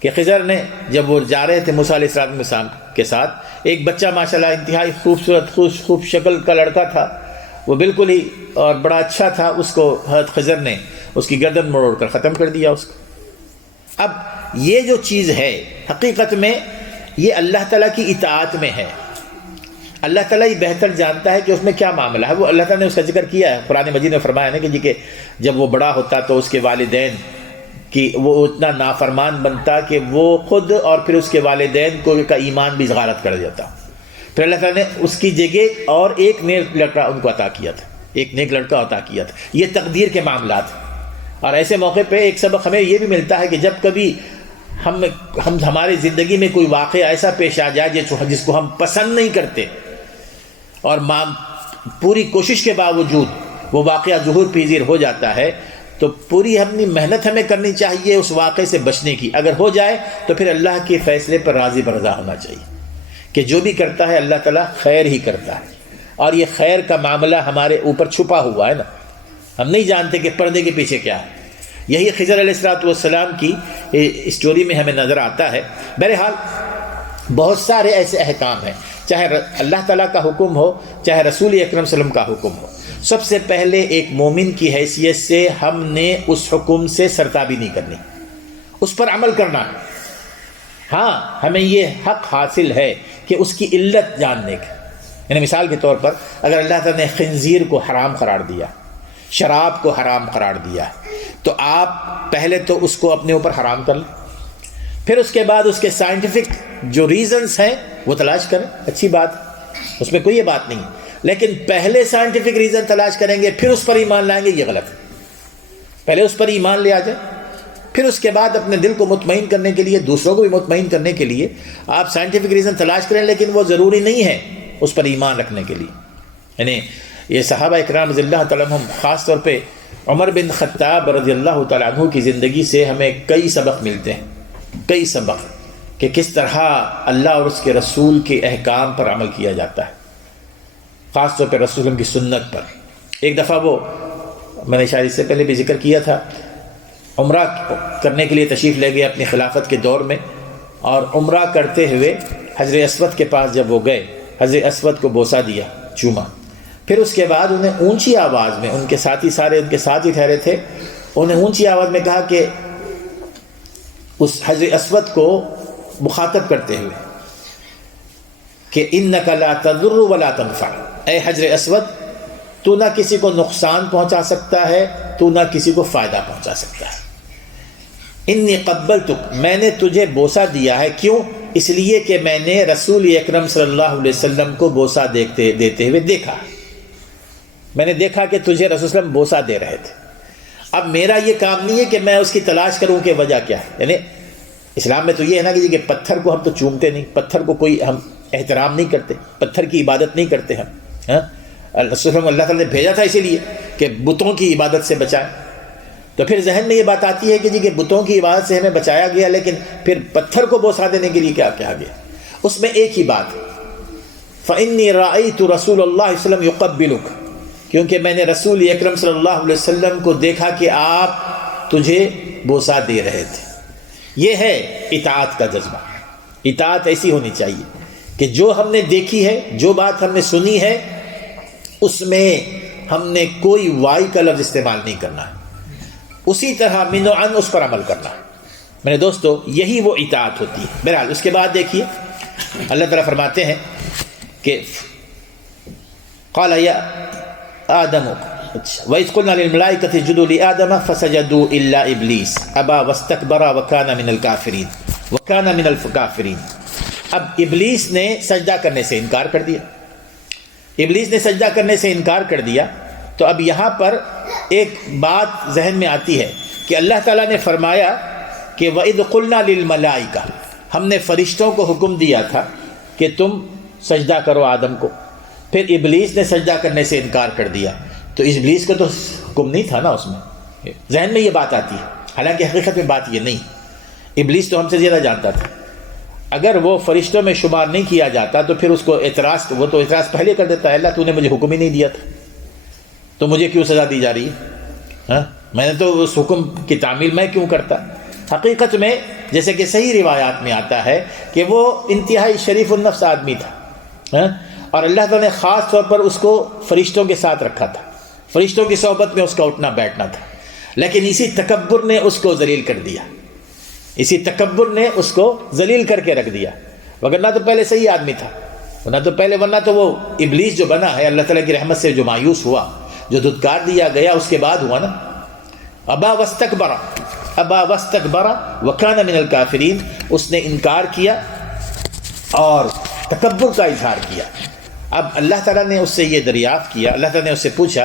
کہ خضر نے جب وہ جا رہے تھے موسیٰ علیہ السلام کے ساتھ، ایک بچہ ماشاءاللہ انتہائی خوبصورت خوب شکل کا لڑکا تھا، وہ بالکل ہی اور بڑا اچھا تھا، اس کو حضرت خضر نے اس کی گردن مروڑ کر ختم کر دیا اس کو۔ اب یہ جو چیز ہے حقیقت میں یہ اللہ تعالیٰ کی اطاعت میں ہے، اللہ تعالیٰ ہی بہتر جانتا ہے کہ اس میں کیا معاملہ ہے۔ وہ اللہ تعالیٰ نے اس کا ذکر کیا ہے قرآن مجید میں، فرمایا ہے کہ جب وہ بڑا ہوتا تو اس کے والدین کہ وہ اتنا نافرمان بنتا کہ وہ خود اور پھر اس کے والدین کو کا ایمان بھی غارت کر دیتا۔ پھر اللہ تعالیٰ نے اس کی جگہ اور ایک نیک لڑکا ان کو عطا کیا تھا، ایک نیک لڑکا عطا کیا تھا۔ یہ تقدیر کے معاملات ہیں۔ اور ایسے موقع پہ ایک سبق ہمیں یہ بھی ملتا ہے کہ جب کبھی ہم ہماری زندگی میں کوئی واقعہ ایسا پیش آ جائے جس کو ہم پسند نہیں کرتے اور پوری کوشش کے باوجود وہ واقعہ ظہور پذیر ہو جاتا ہے، تو پوری اپنی محنت ہمیں کرنی چاہیے اس واقعے سے بچنے کی۔ اگر ہو جائے تو پھر اللہ کے فیصلے پر راضی برضا ہونا چاہیے کہ جو بھی کرتا ہے اللہ تعالیٰ خیر ہی کرتا ہے، اور یہ خیر کا معاملہ ہمارے اوپر چھپا ہوا ہے نا، ہم نہیں جانتے کہ پردے کے پیچھے کیا ہے۔ یہی خضر علیہ السلام کی اسٹوری میں ہمیں نظر آتا ہے۔ بہرحال بہت سارے ایسے احکام ہیں، چاہے اللہ تعالیٰ کا حکم ہو، چاہے رسول اکرم صلی اللہ علیہ وسلم کا حکم ہو، سب سے پہلے ایک مومن کی حیثیت سے ہم نے اس حکم سے سرتابی نہیں کرنی، اس پر عمل کرنا ہے۔ ہاں ہمیں یہ حق حاصل ہے کہ اس کی علت جاننے کا، یعنی مثال کے طور پر اگر اللہ تعالیٰ نے خنزیر کو حرام قرار دیا، شراب کو حرام قرار دیا، تو آپ پہلے تو اس کو اپنے اوپر حرام کر لیں، پھر اس کے بعد اس کے سائنٹیفک جو ریزنز ہیں وہ تلاش کریں، اچھی بات، اس میں کوئی یہ بات نہیں، لیکن پہلے سائنٹیفک ریزن تلاش کریں گے پھر اس پر ایمان لائیں گے، یہ غلط ہے۔ پہلے اس پر ایمان لے آ جائیں، پھر اس کے بعد اپنے دل کو مطمئن کرنے کے لیے، دوسروں کو بھی مطمئن کرنے کے لیے آپ سائنٹیفک ریزن تلاش کریں، لیکن وہ ضروری نہیں ہے اس پر ایمان رکھنے کے لیے۔ یعنی یہ صحابہ اکرام رضی اللہ تعالیٰ عنہم، خاص طور پہ عمر بن خطاب رضی اللہ تعالیٰ عنہ کی زندگی سے ہمیں کئی سبق ملتے ہیں، کئی سبق، کہ کس طرح اللہ اور اس کے رسول کے احکام پر عمل کیا جاتا ہے، خاص طور پہ رسول کی سنت پر۔ ایک دفعہ وہ میں نے شاید اس سے پہلے بھی ذکر کیا تھا، عمرہ کرنے کے لیے تشریف لے گئے اپنی خلافت کے دور میں، اور عمرہ کرتے ہوئے حجر اسود کے پاس جب وہ گئے، حجر اسود کو بوسہ دیا، چوما، پھر اس کے بعد انہیں اونچی آواز میں، ان کے ساتھی سارے ان کے ساتھ ہی ٹھہرے تھے، انہیں اونچی آواز میں کہا کہ اس حجر اسود کو مخاطب کرتے ہوئے کہ انک لا تضر ولا تنفع، اے حجر اسود تو نہ کسی کو نقصان پہنچا سکتا ہے، تو نہ کسی کو فائدہ پہنچا سکتا ہے۔ انی قبلتک، میں نے تجھے بوسہ دیا ہے، کیوں؟ اس لیے کہ میں نے رسول اکرم صلی اللہ علیہ وسلم کو بوسہ دیتے ہوئے دیکھا، میں نے دیکھا کہ تجھے رسول صلی اللہ علیہ وسلم بوسہ دے رہے تھے. اب میرا یہ کام نہیں ہے کہ میں اس کی تلاش کروں کہ وجہ کیا ہے. یعنی اسلام میں تو یہ ہے نا کہ پتھر کو ہم تو چومتے نہیں, پتھر کو کوئی ہم احترام نہیں کرتے, پتھر کی عبادت نہیں کرتے ہم. رسول اللہ تعالیٰ نے بھیجا تھا اسی لیے کہ بتوں کی عبادت سے بچائیں. تو پھر ذہن میں یہ بات آتی ہے کہ بتوں کی عبادت سے ہمیں بچایا گیا, لیکن پھر پتھر کو بوسہ دینے کے لیے کیا کہا گیا؟ اس میں ایک ہی بات, فَإِنِّي رَأَيْتُ رَسُولَ اللَّهِ صلی اللہ علیہ وسلم يُقَبِّلُكَ, کیونکہ میں نے رسول اکرم صلی اللہ علیہ وسلم کو دیکھا کہ آپ تجھے بوسہ دے رہے تھے. یہ ہے اطاعت کا جذبہ. اطاعت ایسی ہونی چاہیے کہ جو ہم نے دیکھی ہے, جو بات ہم نے سنی ہے, اس میں ہم نے کوئی وائی کا لفظ استعمال نہیں کرنا ہے, اسی طرح من و عن اس پر عمل کرنا ہے. میرے دوستو, یہی وہ اطاعت ہوتی ہے. بہرحال اس کے بعد دیکھیے اللہ تعالیٰ فرماتے ہیں کہ قال یا آدم وَإِذْ قُلْنَا لِلْمَلَائِكَةِ اسْجُدُوا لِآدَمَ فَسَجَدُوا إِلَّا إِبْلِيسَ أَبَى وَاسْتَكْبَرَ وَكَانَ مِنَ الْكَافِرِينَ. اب ابلیس نے سجدہ کرنے سے انکار کر دیا. ابلیس نے سجدہ کرنے سے انکار کر دیا. تو اب یہاں پر ایک بات ذہن میں آتی ہے کہ اللہ تعالیٰ نے فرمایا کہ وَإِذْ قُلْنَا لِلْمَلَائِكَةِ, ہم نے فرشتوں کو حکم دیا تھا کہ تم سجدہ کرو آدم کو. پھر ابلیس نے سجدہ کرنے سے انکار کر دیا. تو ابلیس کا تو حکم نہیں تھا نا اس میں. ذہن میں یہ بات آتی ہے, حالانکہ حقیقت میں بات یہ نہیں. ابلیس تو ہم سے زیادہ جانتا تھا. اگر وہ فرشتوں میں شمار نہیں کیا جاتا تو پھر اس کو اعتراض, وہ تو اعتراض پہلے کر دیتا ہے, اللہ تو نے مجھے حکم ہی نہیں دیا تھا, تو مجھے کیوں سزا دی جا رہی ہے؟ میں نے تو اس حکم کی تعمیل میں کیوں کرتا. حقیقت میں جیسے کہ صحیح روایات میں آتا ہے کہ وہ انتہائی شریف النفس آدمی تھا, اور اللہ تعالیٰ نے خاص طور پر اس کو فرشتوں کے ساتھ رکھا تھا. فرشتوں کی صحبت میں اس کا اٹھنا بیٹھنا تھا. لیکن اسی تکبر نے اس کو ذلیل کر دیا, اسی تکبر نے اس کو ذلیل کر کے رکھ دیا. وگرنہ تو پہلے صحیح آدمی تھا, ورنہ تو وہ ابلیس جو بنا ہے اللہ تعالیٰ کی رحمت سے جو مایوس ہوا, جو دھتکار دیا گیا, اس کے بعد ہوا نا ابا واستکبر وکان من الکافرین. اس نے انکار کیا اور تکبر کا اظہار کیا. اب اللہ تعالیٰ نے اس سے یہ دریافت کیا, اللہ تعالیٰ نے اس سے پوچھا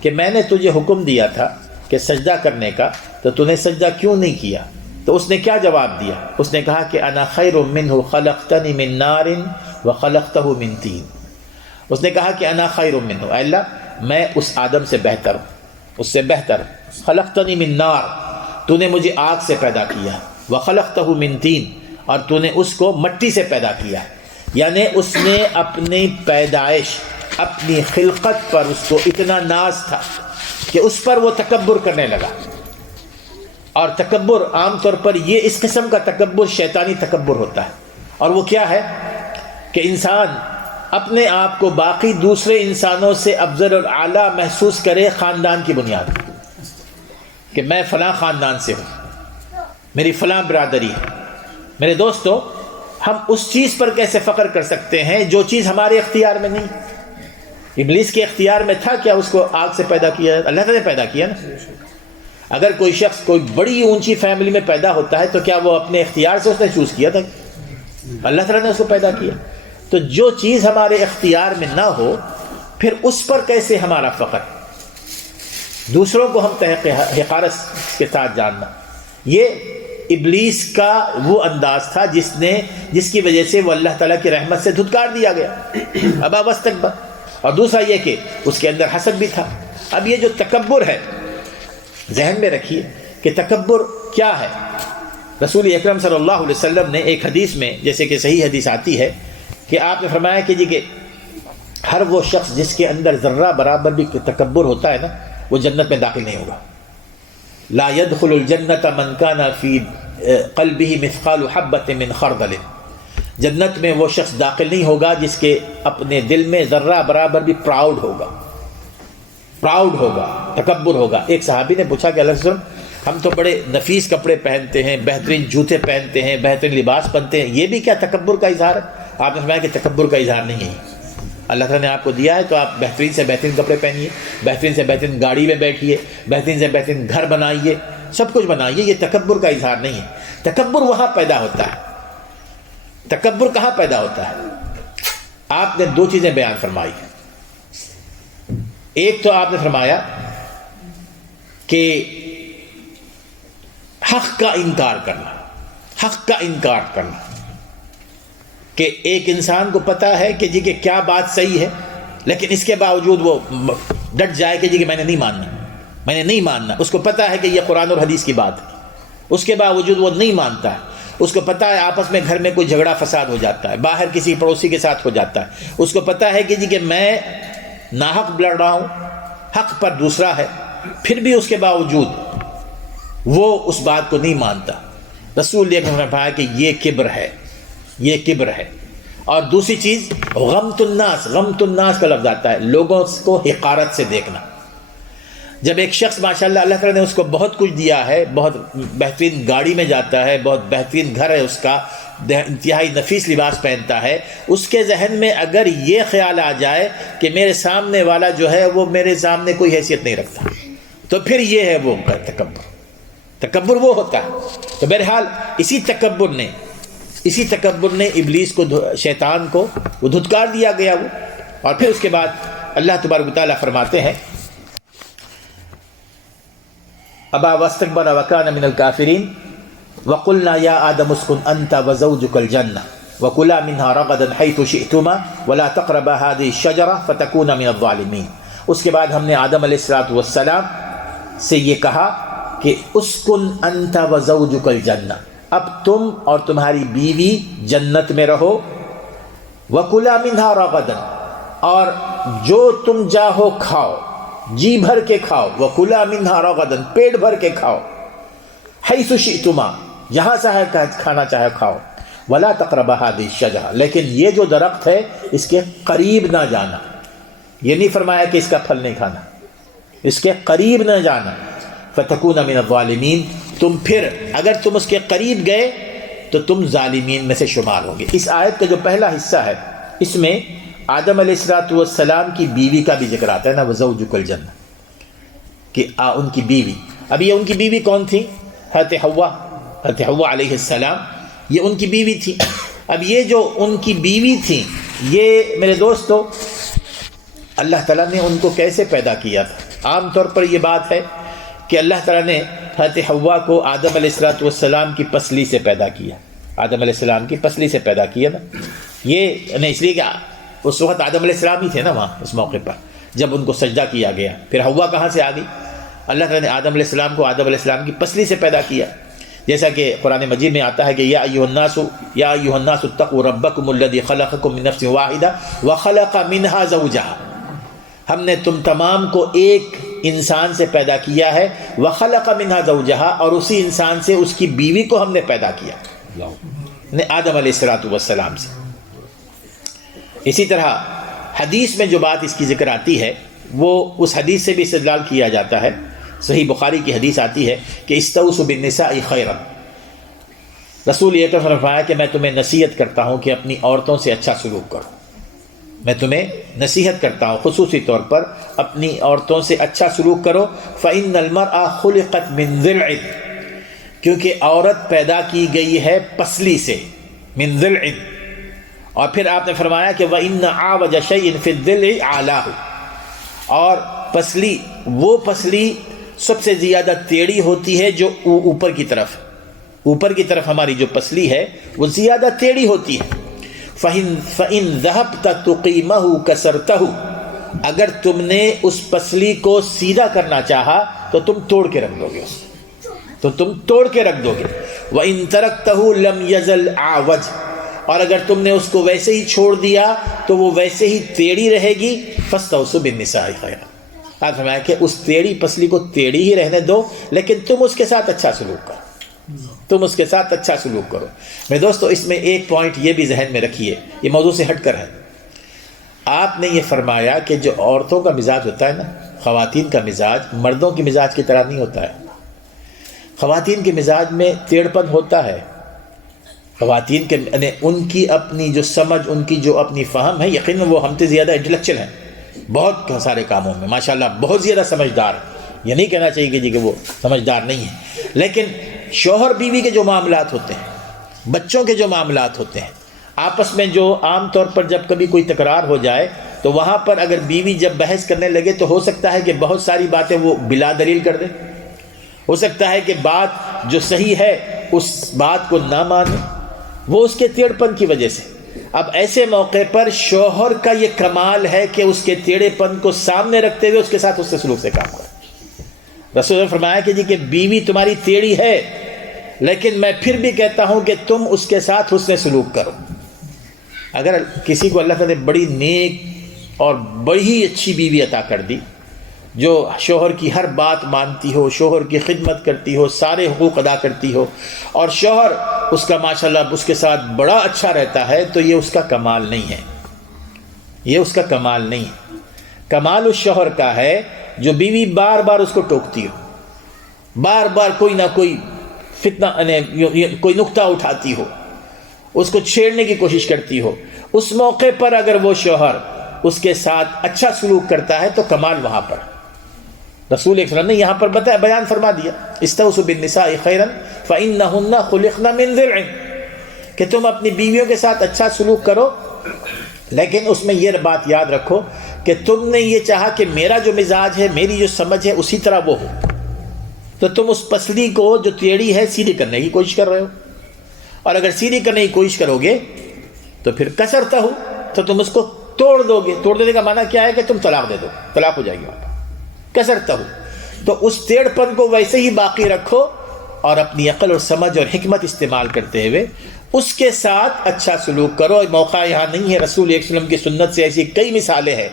کہ میں نے تجھے حکم دیا تھا کہ سجدہ کرنے کا, تو تو نے سجدہ کیوں نہیں کیا؟ تو اس نے کیا جواب دیا؟ اس نے کہا کہ انا خیر منہ خلقتنی من نار وخلقتہ من طین. اس نے کہا کہ انا خیر منہ, اے اللہ میں اس آدم سے بہتر ہوں, اس سے بہتر. خلقتنی من نار, تو نے مجھے آگ سے پیدا کیا, وخلقتہ من طین, اور تو نے اس کو مٹی سے پیدا کیا. یعنی اس نے اپنی پیدائش, اپنی خلقت پر اس کو اتنا ناز تھا کہ اس پر وہ تکبر کرنے لگا. اور تکبر عام طور پر یہ اس قسم کا تکبر شیطانی تکبر ہوتا ہے, اور وہ کیا ہے کہ انسان اپنے آپ کو باقی دوسرے انسانوں سے افضل اور اعلیٰ محسوس کرے خاندان کی بنیاد پر, کہ میں فلاں خاندان سے ہوں, میری فلاں برادری ہے. میرے دوستو, ہم اس چیز پر کیسے فخر کر سکتے ہیں جو چیز ہمارے اختیار میں نہیں؟ ابلیس کے اختیار میں تھا کیا اس کو آگ سے پیدا کیا؟ اللہ تعالیٰ نے پیدا کیا نا. اگر کوئی شخص کوئی بڑی اونچی فیملی میں پیدا ہوتا ہے تو کیا وہ اپنے اختیار سے اس نے چوز کیا تھا؟ اللہ تعالیٰ نے اس کو پیدا کیا. تو جو چیز ہمارے اختیار میں نہ ہو, پھر اس پر کیسے ہمارا فخر؟ دوسروں کو ہم حقارت کے ساتھ جاننا, یہ ابلیس کا وہ انداز تھا جس کی وجہ سے وہ اللہ تعالیٰ کی رحمت سے دھتکار دیا گیا. ابا واستکبر. اور دوسرا یہ کہ اس کے اندر حسد بھی تھا. اب یہ جو تکبر ہے, ذہن میں رکھیے کہ تکبر کیا ہے. رسول اکرم صلی اللہ علیہ وسلم نے ایک حدیث میں, جیسے کہ صحیح حدیث آتی ہے, کہ آپ نے فرمایا کہ ہر وہ شخص جس کے اندر ذرہ برابر بھی تکبر ہوتا ہے نا, وہ جنت میں داخل نہیں ہوگا. لا يدخل الجنت من كان في قلبه مثقال حبة من خردل. جنت میں وہ شخص داخل نہیں ہوگا جس کے اپنے دل میں ذرہ برابر بھی پراؤڈ ہوگا, تکبر ہوگا. ایک صحابی نے پوچھا کہ اللہ رسول, ہم تو بڑے نفیس کپڑے پہنتے ہیں, بہترین جوتے پہنتے ہیں, بہترین لباس پہنتے ہیں, یہ بھی کیا تکبر کا اظہار ہے؟ آپ نے فرمایا کہ تکبر کا اظہار نہیں ہے. اللہ تعالیٰ نے آپ کو دیا ہے تو آپ بہترین سے بہترین کپڑے پہنیے, بہترین سے بہترین گاڑی میں بیٹھیے, بہترین سے بہترین گھر بنائیے, سب کچھ بنائیے. یہ تکبر کا اظہار نہیں ہے. تکبر وہاں پیدا ہوتا ہے. تکبر کہاں پیدا ہوتا ہے؟ آپ نے دو چیزیں بیان فرمائی. ایک تو آپ نے فرمایا کہ حق کا انکار کرنا، حق کا انکار کرنا، کہ ایک انسان کو پتا ہے کہ جی کہ کیا بات صحیح ہے، لیکن اس کے باوجود وہ ڈٹ جائے کہ جی کہ میں نے نہیں ماننا، اس کو پتا ہے کہ یہ قرآن اور حدیث کی بات ہے، اس کے باوجود وہ نہیں مانتا ہے۔ اس کو پتا ہے آپس میں گھر میں کوئی جھگڑا فساد ہو جاتا ہے، باہر کسی پڑوسی کے ساتھ ہو جاتا ہے، اس کو پتا ہے کہ جی کہ میں ناحق لڑ رہا ہوں، حق پر دوسرا ہے، پھر بھی اس کے باوجود وہ اس بات کو نہیں مانتا۔ رسول نے فرمایا کہ یہ کبر ہے۔ اور دوسری چیز غمت الناس کا لفظ آتا ہے، لوگوں کو حقارت سے دیکھنا۔ جب ایک شخص ماشاءاللہ اللہ تعالیٰ نے اس کو بہت کچھ دیا ہے، بہت بہترین گاڑی میں جاتا ہے، بہت بہترین گھر ہے اس کا، انتہائی نفیس لباس پہنتا ہے، اس کے ذہن میں اگر یہ خیال آ جائے کہ میرے سامنے والا جو ہے وہ میرے سامنے کوئی حیثیت نہیں رکھتا، تو پھر یہ ہے وہ تکبر وہ ہوتا ہے۔ تو بہرحال اسی تکبر نے ابلیس کو، شیطان کو وہ دھتکار دیا گیا وہ۔ اور پھر اس کے بعد اللہ تبارک و تعالیٰ فرماتے ہیں ابا واستکبر وکان من الکافرین وقلنا یا آدم اسکن انت وزوجک الجنہ وکلا منها رغدا حیث شئتما ولا تقربا هذه الشجرہ فتکونا من الظالمین۔ اس کے بعد ہم نے آدم علیہ السلام سے یہ کہا کہ اسکن انت وزوجک الجنہ، اب تم اور تمہاری بیوی جنت میں رہو، وکلا منها رغدا، اور جو تم چاہو کھاؤ، جی بھر کے کھاؤ، وکلا منها رغدا، پیٹ بھر کے کھاؤ، حیث شئتما، جہاں چاہے کھانا چاہے کھاؤ، ولا تقربا هذه الشجرہ، لیکن یہ جو درخت ہے اس کے قریب نہ جانا۔ یہ نہیں فرمایا کہ اس کا پھل نہیں کھانا، اس کے قریب نہ جانا، فتکون من الظالمین، تم پھر اگر تم اس کے قریب گئے تو تم ظالمین میں سے شمار ہوگے۔ اس آیت کا جو پہلا حصہ ہے اس میں آدم علیہ السلام کی بیوی کا بھی ذکر آتا ہے نا، وزوجک الجنہ، کہ ان کی بیوی۔ اب یہ ان کی بیوی کون تھی؟ حضرت حوا علیہ السلام، یہ ان کی بیوی تھی۔ اب یہ جو ان کی بیوی تھی، یہ میرے دوستو اللہ تعالیٰ نے ان کو کیسے پیدا کیا تھا؟ عام طور پر یہ بات ہے کہ اللہ تعالیٰ نے حضرت حوا کو آدم علیہ السلام کی پسلی سے پیدا کیا، آدم علیہ السلام کی پسلی سے پیدا کیا نا۔ یہ نہیں اس لیے کہ اس وقت آدم علیہ السلام ہی تھے نا وہاں اس موقع پر جب ان کو سجدہ کیا گیا، پھر حوا کہاں سے آ گئی؟ اللہ تعالیٰ نے آدم علیہ السلام کو آدم علیہ السلام کی پسلی سے پیدا کیا، جیسا کہ قرآن مجید میں آتا ہے کہ یا ایھا الناس اتقوا ربکم الذی خلقکم من نفس واحدہ وخلق منها زوجہا، ہم نے تم تمام کو ایک انسان سے پیدا کیا ہے، وخلق منها زوجہا، اور اسی انسان سے اس کی بیوی کو ہم نے پیدا کیا، آدم علیہ السلام سے۔ اسی طرح حدیث میں جو بات اس کی ذکر آتی ہے وہ اس حدیث سے بھی استدلال کیا جاتا ہے۔ صحیح بخاری کی حدیث آتی ہے کہ استوصوا بالنساء خیرا، رسول یہ تو فرمایا کہ میں تمہیں نصیحت کرتا ہوں کہ اپنی عورتوں سے اچھا سلوک کرو، میں تمہیں نصیحت کرتا ہوں خصوصی طور پر اپنی عورتوں سے اچھا سلوک کرو۔ فإن المرأة خلقت من ضلع، کیونکہ عورت پیدا کی گئی ہے پسلی سے، من ضلع۔ اور پھر آپ نے فرمایا کہ وَإِنَّ أَعْوَجَ شَيْءٍ فِي الضِّلْعِ أَعْلَاهُ، اور پسلی، وہ پسلی سب سے زیادہ ٹیڑھی ہوتی ہے جو اوپر کی طرف ہماری جو پسلی ہے وہ زیادہ ٹیڑھی ہوتی ہے۔ فَإِن ذَهَبْتَ تُقِيمَهُ كَسَرْتَهُ، اگر تم نے اس پسلی کو سیدھا کرنا چاہا تو تم توڑ کے رکھ دو گے، وَإِن تَرَكْتَهُ لَمْ يَزَلْ أَعْوَجَ، اور اگر تم نے اس کو ویسے ہی چھوڑ دیا تو وہ ویسے ہی ٹیڑھی رہے گی۔ فَاسْتَوْصُوا بِالنِّسَاءِ خَيْرًا، آپ فرمایا کہ اس ٹیڑھی پسلی کو ٹیڑھی ہی رہنے دو، لیکن تم اس کے ساتھ اچھا سلوک کرو، میرے دوستو اس میں ایک پوائنٹ یہ بھی ذہن میں رکھیے، یہ موضوع سے ہٹ کر ہے۔ آپ نے یہ فرمایا کہ جو عورتوں کا مزاج ہوتا ہے نا، خواتین کا مزاج مردوں کے مزاج کی طرح نہیں ہوتا ہے۔ خواتین کے مزاج میں ٹیڑھ پن ہوتا ہے، خواتین کے ان کی اپنی جو سمجھ، ان کی جو اپنی فہم ہے، یقیناً وہ ہم سے زیادہ انٹلیکچوئل ہیں، بہت سارے کاموں میں ماشاءاللہ بہت زیادہ سمجھدار ہیں، یہ نہیں کہنا چاہیے کہ وہ سمجھدار نہیں ہیں، لیکن شوہر بیوی کے جو معاملات ہوتے ہیں، بچوں کے جو معاملات ہوتے ہیں، آپس میں جو عام طور پر جب کبھی کوئی تکرار ہو جائے تو وہاں پر اگر بیوی جب بحث کرنے لگے تو ہو سکتا ہے کہ بہت ساری باتیں وہ بلا دلیل کر دے، ہو سکتا ہے کہ بات جو صحیح ہے اس بات کو نہ مانے، وہ اس کے ٹیڑھ پن کی وجہ سے۔ اب ایسے موقع پر شوہر کا یہ کمال ہے کہ اس کے ٹیڑھے پن کو سامنے رکھتے ہوئے اس کے ساتھ حسن سلوک سے کام کرے۔ رسول نے فرمایا کہ کہ بیوی تمہاری ٹیڑھی ہے، لیکن میں پھر بھی کہتا ہوں کہ تم اس کے ساتھ حسن سلوک کرو۔ اگر کسی کو اللہ تعالیٰ نے بڑی نیک اور بڑی اچھی بیوی عطا کر دی، جو شوہر کی ہر بات مانتی ہو، شوہر کی خدمت کرتی ہو، سارے حقوق ادا کرتی ہو، اور شوہر اس کا ماشاءاللہ اس کے ساتھ بڑا اچھا رہتا ہے، تو یہ اس کا کمال نہیں ہے، یہ اس کا کمال نہیں ہے۔ کمال اس شوہر کا ہے جو بیوی بار بار اس کو ٹوکتی ہو، بار بار کوئی نہ کوئی فتنہ کوئی نکتہ اٹھاتی ہو، اس کو چھیڑنے کی کوشش کرتی ہو۔ اس موقع پر اگر وہ شوہر اس کے ساتھ اچھا سلوک کرتا ہے تو کمال وہاں پر۔ رسول صلی اللہ علیہ وسلم نے یہاں پر بیان فرما دیا، استوصوا بالنساء خیرا فإنہن خلقن من ضلع، کہ تم اپنی بیویوں کے ساتھ اچھا سلوک کرو، لیکن اس میں یہ بات یاد رکھو کہ تم نے یہ چاہا کہ میرا جو مزاج ہے، میری جو سمجھ ہے اسی طرح وہ ہو، تو تم اس پسلی کو جو ٹیڑھی ہے سیدھی کرنے کی کوشش کر رہے ہو، اور اگر سیدھی کرنے کی کوشش کرو گے تو پھر کسرتا ہو، تو تم اس کو توڑ دو گے۔ توڑ دینے کا معنی کیا ہے کہ تم طلاق دے دو، طلاق ہو جائے گی وہاں پر۔ کسرتا ہو تو اس ٹیڑھ پن کو ویسے ہی باقی رکھو، اور اپنی عقل اور سمجھ اور حکمت استعمال کرتے ہوئے اس کے ساتھ اچھا سلوک کرو۔ موقع یہاں نہیں ہے، رسول صلی اللہ علیہ وسلم کی سنت سے ایسی کئی مثالیں ہیں،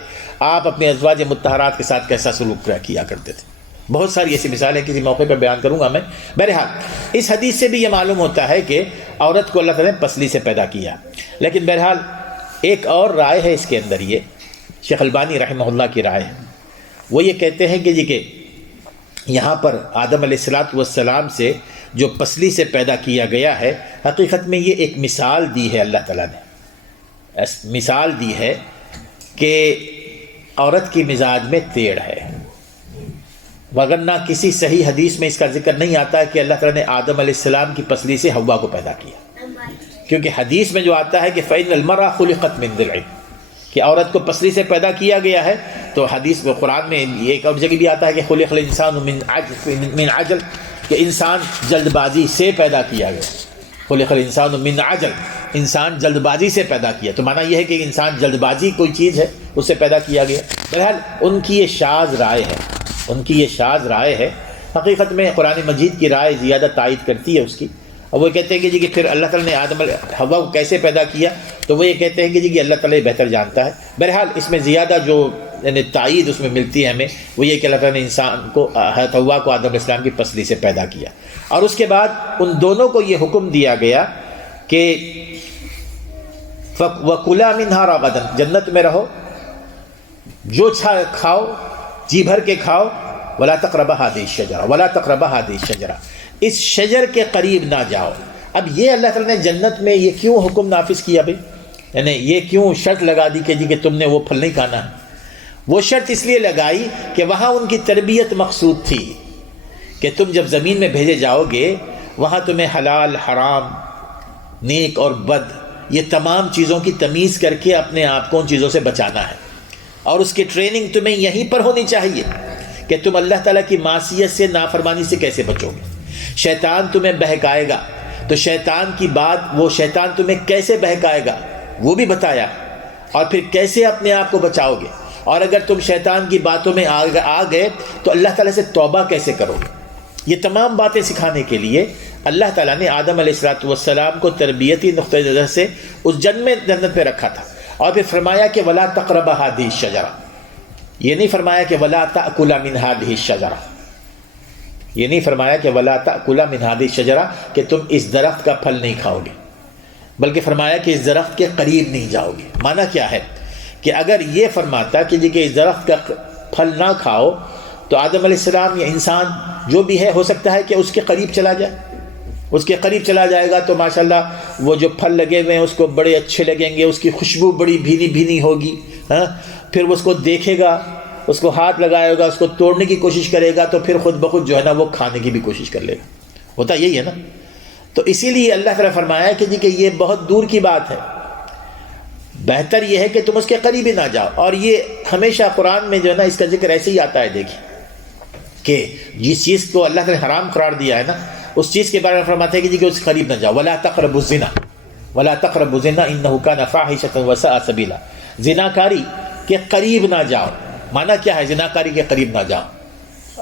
آپ اپنے ازواج مطہرات کے ساتھ کیسا سلوک کیا کرتے تھے، بہت ساری ایسی مثالیں کسی موقع پر بیان کروں گا میں۔ بہرحال اس حدیث سے بھی یہ معلوم ہوتا ہے کہ عورت کو اللہ تعالیٰ نے پسلی سے پیدا کیا، لیکن بہرحال ایک اور رائے ہے اس کے اندر، یہ شیخ البانی رحمہ اللہ کی رائے ہے۔ وہ یہ کہتے ہیں کہ یہاں پر آدم علیہ السلام سے جو پسلی سے پیدا کیا گیا ہے، حقیقت میں یہ ایک مثال دی ہے، اللہ تعالیٰ نے مثال دی ہے کہ عورت کی مزاج میں ٹیڑھ ہے، وگرنہ کسی صحیح حدیث میں اس کا ذکر نہیں آتا ہے کہ اللہ تعالیٰ نے آدم علیہ السلام کی پسلی سے حوا کو پیدا کیا، کیونکہ حدیث میں جو آتا ہے کہ فَإِنَّ الْمَرْأَ خُلِقَتْ مِنْ ضِلْعٍ، کہ عورت کو پسلی سے پیدا کیا گیا ہے، تو حدیث میں قرآن میں ایک اور جگہ بھی آتا ہے کہ خُلِقَ الْإِنسَانُ مِنْ عَجَلٍ، کہ انسان جلد بازی سے پیدا کیا گیا، خُلِقَ الْإِنسَانُ مِنْ عَجَلٍ، انسان جلد بازی سے پیدا کیا، تو معنی یہ ہے کہ انسان جلد بازی کوئی چیز ہے اس سے پیدا کیا گیا۔ بہرحال ان کی یہ شاذ رائے ہے، ان کی یہ شاذ رائے ہے، حقیقت میں قرآن مجید کی رائے زیادہ تائید کرتی ہے اس کی۔ اور وہ کہتے ہیں کہ پھر اللہ تعالیٰ نے آدم حوا کو کیسے پیدا کیا، تو وہ یہ کہتے ہیں کہ اللہ تعالیٰ بہتر جانتا ہے۔ بہرحال اس میں زیادہ جو یعنی تائید اس میں ملتی ہے ہمیں، وہ یہ کہ اللہ تعالیٰ نے انسان کو حضرت حوا کو آدم علیہ السلام کی پسلی سے پیدا کیا، اور اس کے بعد ان دونوں کو یہ حکم دیا گیا کہ وَكُلَا مِنْهَا رَغَدًا، جنت میں رہو، جو کھاؤ جی بھر کے کھاؤ، وَلَا تَقْرَبَا هَٰذِهِ الشَّجَرَةَ وَلَا تَقْرَبَا هَٰذِهِ الشَّجَرَةَ، اس شجر کے قریب نہ جاؤ۔ اب یہ اللہ تعالیٰ نے جنت میں یہ کیوں حکم نافذ کیا بھائی، یعنی یہ کیوں شرط لگا دی کہ تم نے وہ پھل نہیں کھانا ہے؟ وہ شرط اس لیے لگائی کہ وہاں ان کی تربیت مقصود تھی کہ تم جب زمین میں بھیجے جاؤ گے، وہاں تمہیں حلال حرام نیک اور بد یہ تمام چیزوں کی تمیز کر کے اپنے آپ کو ان چیزوں سے بچانا ہے، اور اس کی ٹریننگ تمہیں یہیں پر ہونی چاہیے کہ تم اللہ تعالیٰ کی معصیت سے نافرمانی سے کیسے بچو گے۔ شیطان تمہیں بہکائے گا تو شیطان کی بات، وہ شیطان تمہیں کیسے بہکائے گا وہ بھی بتایا، اور پھر کیسے اپنے آپ کو بچاؤ گے، اور اگر تم شیطان کی باتوں میں آ گئے تو اللہ تعالیٰ سے توبہ کیسے کرو گے۔ یہ تمام باتیں سکھانے کے لیے اللہ تعالیٰ نے آدم علیہ السلام کو تربیتی نقطۂ نظر سے اس جنت پہ رکھا تھا، اور پھر فرمایا کہ وَلَا تَقْرَبَا هَٰذِهِ الشَّجَرَةَ، یہ نہیں فرمایا کہ وَلَا تَأْكُلَ مِنْ هَٰذِهِ الشَّجَرَةَ، یہ نہیں فرمایا کہ وَلَا تَأْكُلَ مِنْ هَٰذِهِ الشَّجَرَةَ کہ تم اس درخت کا پھل نہیں کھاؤ گے، بلکہ فرمایا کہ اس درخت کے قریب نہیں جاؤ گے۔ معنی کیا ہے کہ اگر یہ فرماتا کہ اس درخت کا پھل نہ کھاؤ تو آدم علیہ السلام یا انسان جو بھی ہے ہو سکتا ہے کہ اس کے قریب چلا جائے، اس کے قریب چلا جائے گا تو ماشاءاللہ وہ جو پھل لگے ہوئے ہیں اس کو بڑے اچھے لگیں گے، اس کی خوشبو بڑی بھینی بھینی ہوگی، پھر وہ اس کو دیکھے گا، اس کو ہاتھ لگائے گا، اس کو توڑنے کی کوشش کرے گا، تو پھر خود بخود جو ہے نا وہ کھانے کی بھی کوشش کر لے گا، ہوتا یہی ہے نا۔ تو اسی لیے اللہ تعالیٰ فرمایا کہ یہ بہت دور کی بات ہے، بہتر یہ ہے کہ تم اس کے قریب ہی نہ جاؤ. اور یہ ہمیشہ قرآن میں جو ہے نا اس کا ذکر ایسے ہی آتا ہے. دیکھیے کہ جس چیز کو اللہ نے حرام قرار دیا ہے نا اس چیز کے بارے میں فرماتے ہیں کہ اس کے قریب نہ جاؤ. ولا تقربوا الزنا ولا تقربوا الزنا انه كان فاحشة وساء سبیلا. زناکاری کے قریب نہ جاؤ. معنی کیا ہے زناکاری کے قریب نہ جاؤ؟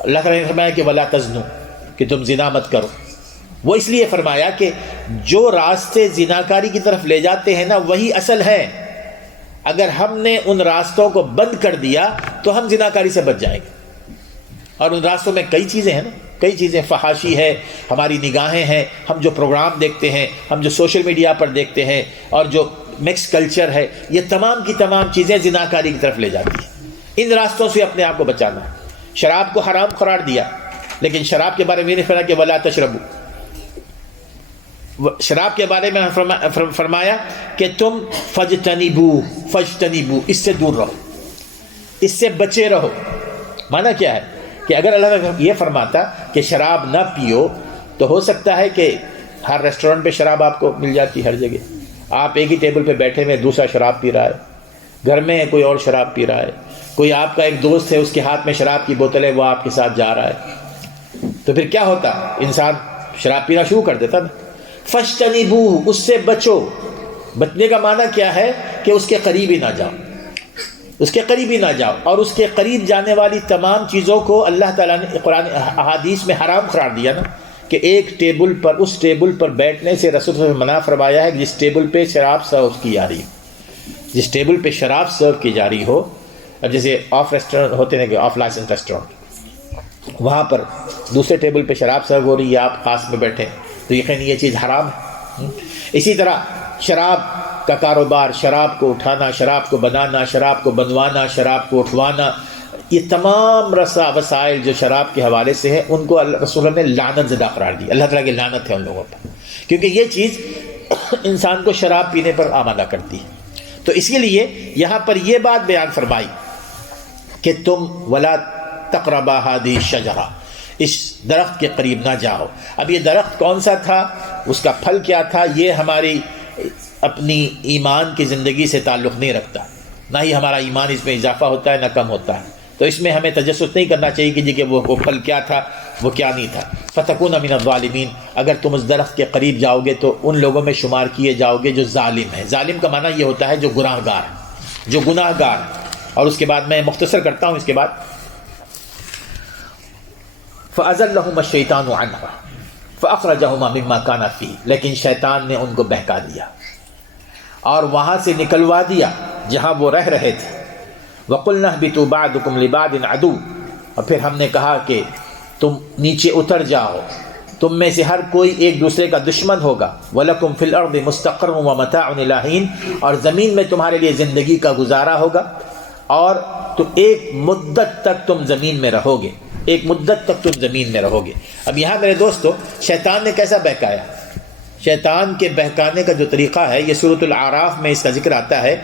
اللہ تعالیٰ نے فرمایا کہ ولا تزنوا، کہ تم زنا مت کرو. وہ اس لیے فرمایا کہ جو راستے زناکاری کی طرف لے جاتے ہیں نا وہی اصل ہے. اگر ہم نے ان راستوں کو بند کر دیا تو ہم زناکاری سے بچ جائیں گے. اور ان راستوں میں کئی چیزیں ہیں نا، کئی چیزیں. فحاشی ہے، ہماری نگاہیں ہیں، ہم جو پروگرام دیکھتے ہیں، ہم جو سوشل میڈیا پر دیکھتے ہیں، اور جو مکس کلچر ہے، یہ تمام کی تمام چیزیں زناکاری کی طرف لے جاتی ہیں. ان راستوں سے اپنے آپ کو بچانا ہے. شراب کو حرام قرار دیا، لیکن شراب کے بارے میں نہیں فرمایا کہ ولا تشربوا. شراب کے بارے میں فرمایا کہ تم فجتنبو اس سے دور رہو، اس سے بچے رہو. معنی کیا ہے کہ اگر اللہ نے یہ فرماتا کہ شراب نہ پیو تو ہو سکتا ہے کہ ہر ریسٹورنٹ پہ شراب آپ کو مل جاتی ہر جگہ. آپ ایک ہی ٹیبل پہ بیٹھے ہوئے دوسرا شراب پی رہا ہے، گھر میں کوئی اور شراب پی رہا ہے، کوئی آپ کا ایک دوست ہے اس کے ہاتھ میں شراب کی بوتل ہے وہ آپ کے ساتھ جا رہا ہے، تو پھر کیا ہوتا؟ انسان شراب پینا شروع کر دیتا نا. فجتنبو اس سے بچو. بچنے کا معنی کیا ہے کہ اس کے قریب ہی نہ جاؤ، اس کے قریب ہی نہ جاؤ. اور اس کے قریب جانے والی تمام چیزوں کو اللہ تعالیٰ نے قرآن احادیث میں حرام قرار دیا نا، کہ ایک ٹیبل پر اس ٹیبل پر بیٹھنے سے رسول اللہ نے منع فرمایا ہے. جس ٹیبل پہ شراب سرو کی جا رہی ہو، جس ٹیبل پہ شراب سرو کی جا رہی ہو، اب جیسے آف ریسٹورینٹ ہوتے ہیں کہ آف لائسنس ریسٹورینٹ، وہاں پر دوسرے ٹیبل پہ شراب سرو ہو رہی ہے، آپ خاص میں بیٹھے تو یقیناً یہ چیز حرام ہے. اسی طرح شراب کا کاروبار، شراب کو اٹھانا، شراب کو بنانا، شراب کو بنوانا، شراب کو اٹھوانا، یہ تمام وسائل جو شراب کے حوالے سے ہیں ان کو رسول اللہ نے لعنت زدہ قرار دی. اللہ تعالیٰ کی لعنت ہے ان لوگوں پر، کیونکہ یہ چیز انسان کو شراب پینے پر آمادہ کرتی ہے. تو اسی لیے یہاں پر یہ بات بیان فرمائی کہ تم ولا تقربا هذه الشجرہ، اس درخت کے قریب نہ جاؤ. اب یہ درخت کون سا تھا، اس کا پھل کیا تھا، یہ ہماری اپنی ایمان کی زندگی سے تعلق نہیں رکھتا. نہ ہی ہمارا ایمان اس میں اضافہ ہوتا ہے نہ کم ہوتا ہے. تو اس میں ہمیں تجسس نہیں کرنا چاہیے کہ جی کہ وہ پھل کیا تھا وہ کیا نہیں تھا. فتکون من الظالمین، اگر تم اس درخت کے قریب جاؤ گے تو ان لوگوں میں شمار کیے جاؤ گے جو ظالم ہیں. ظالم کا معنی یہ ہوتا ہے جو گناہ گار، جو گناہ گار. اور اس کے بعد میں مختصر کرتا ہوں اس کے بعد فَأَزَلَّهُمَا الشَّيْطَانُ عَنْهَا فَأَخْرَجَهُمَا مِمَّا كَانَ فِيهِ، لیکن شیطان نے ان کو بہکا دیا اور وہاں سے نکلوا دیا جہاں وہ رہ رہے تھے. وَقُلْنَا اهْبِطُوا بَعْضُكُمْ لِبَعْضٍ عَدُوٌّ، اور پھر ہم نے کہا کہ تم نیچے اتر جاؤ، تم میں سے ہر کوئی ایک دوسرے کا دشمن ہوگا. وَلَكُمْ فِي الْأَرْضِ مُسْتَقَرٌّ وَمَتَاعٌ إِلَىٰ حِينٍ، اور زمین میں تمہارے لیے زندگی کا گزارا ہوگا اور تم ایک مدت تک تم زمین میں رہو گے، ایک مدت تک تم زمین میں رہو گے. اب یہاں میرے دوستو شیطان نے کیسا بہکایا؟ شیطان کے بہکانے کا جو طریقہ ہے یہ سورۃ الاعراف میں اس کا ذکر آتا ہے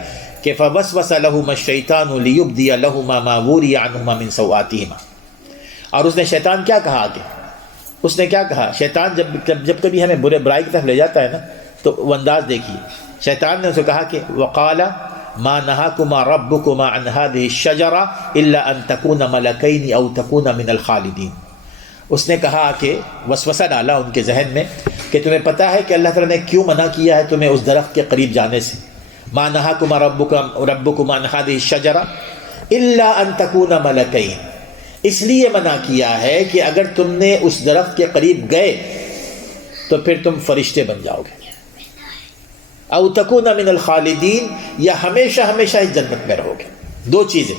کہ فَوَسْوَسَ لَهُمَا الشَّيْطَانُ لِيُبْدِيَ لَهُمَا مَا وُورِيَ عَنْهُمَا مِنْ سَوْآتِهِمَا. اور اس نے شیطان کیا کہا کہ اس نے کیا کہا؟ شیطان جب کبھی ہمیں برائی کی طرف لے جاتا ہے نا تو وہ انداز دیکھیے. شیطان نے اسے کہا کہ وَقَالَ مَا نَهَاكُمَا رَبُّكُمَا عَنْ هَذِهِ الشَّجَرَةِ إِلَّا أَن تَكُونَ مَلَكَيْنِ أَوْ تَكُونَ مِنَ الْخَالِدِينَ. اس نے کہا کہ وسوسہ ڈالا ان کے ذہن میں کہ تمہیں پتہ ہے کہ اللہ تعالیٰ نے کیوں منع کیا ہے تمہیں اس درخت کے قریب جانے سے. مَا نَهَاكُمَا رَبُّكُمَا عَنْ هَذِهِ الشَّجَرَةِ إِلَّا أَن تَكُونَ مَلَكَيْنِ، اس لیے منع کیا ہے کہ اگر تم نے اس درخت کے قریب گئے تو پھر تم فرشتے بن جاؤ گے. او تکون من الخالدین، یا ہمیشہ ہمیشہ اس جنت میں رہو گے. دو چیزیں،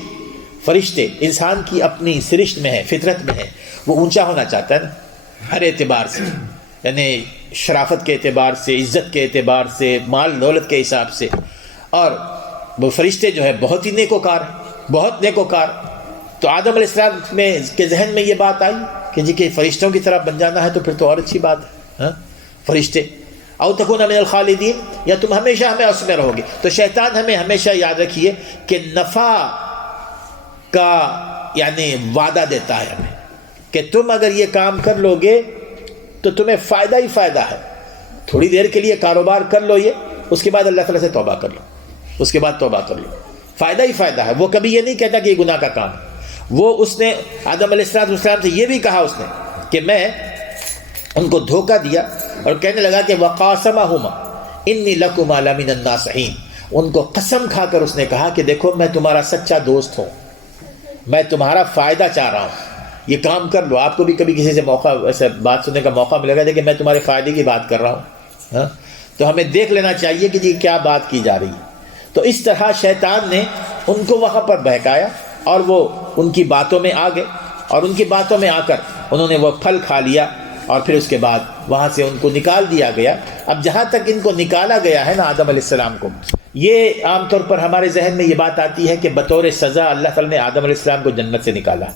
فرشتے انسان کی اپنی سرشت میں ہے، فطرت میں ہے، وہ اونچا ہونا چاہتا ہے نا ہر اعتبار سے، یعنی شرافت کے اعتبار سے، عزت کے اعتبار سے، مال دولت کے حساب سے. اور وہ فرشتے جو ہے بہت ہی نیکوکار ہیں، بہت نیکوکار. تو آدم علیہ السلام کے ذہن میں یہ بات آئی کہ جی کہ فرشتوں کی طرح بن جانا ہے تو پھر تو اور اچھی بات ہے. فرشتے او تکون من الخالدین، یا تم ہمیشہ ہمیں اس میں رہو گے. تو شیطان ہمیں ہمیشہ یاد رکھیے کہ نفع کا یعنی وعدہ دیتا ہے ہمیں کہ تم اگر یہ کام کر لو گے تو تمہیں فائدہ ہی فائدہ ہے. تھوڑی دیر کے لیے کاروبار کر لو یہ، اس کے بعد اللہ تعالیٰ سے توبہ کر لو. اس کے بعد توبہ کر لو، فائدہ ہی فائدہ ہے۔ وہ کبھی یہ نہیں کہتا کہ یہ گناہ کا کام ہے۔ وہ اس نے آدم علیہ السلام سے یہ بھی کہا اس نے کہ میں ان کو دھوکہ دیا، اور کہنے لگا کہ وَقَاسَمَهُمَا إِنِّي لَكُمَا لَمِنَ النَّاصِحِينَ، ان کو قسم کھا کر اس نے کہا کہ دیکھو میں تمہارا سچا دوست ہوں، میں تمہارا فائدہ چاہ رہا ہوں، یہ کام کر لو۔ آپ کو بھی کبھی کسی سے موقع ایسے بات سننے کا موقع ملے گا کہ میں تمہارے فائدے کی بات کر رہا ہوں، تو ہمیں دیکھ لینا چاہیے کہ جی کیا بات کی جا رہی ہے۔ تو اس طرح شیطان نے ان کو وہاں پر بہکایا، اور وہ ان کی باتوں میں آ گئے، اور ان کی باتوں میں آ کر انہوں نے وہ پھل کھا لیا، اور پھر اس کے بعد وہاں سے ان کو نکال دیا گیا۔ اب جہاں تک ان کو نکالا گیا ہے نا آدم علیہ السلام کو، یہ عام طور پر ہمارے ذہن میں یہ بات آتی ہے کہ بطور سزا اللہ تعالیٰ نے آدم علیہ السلام کو جنت سے نکالا۔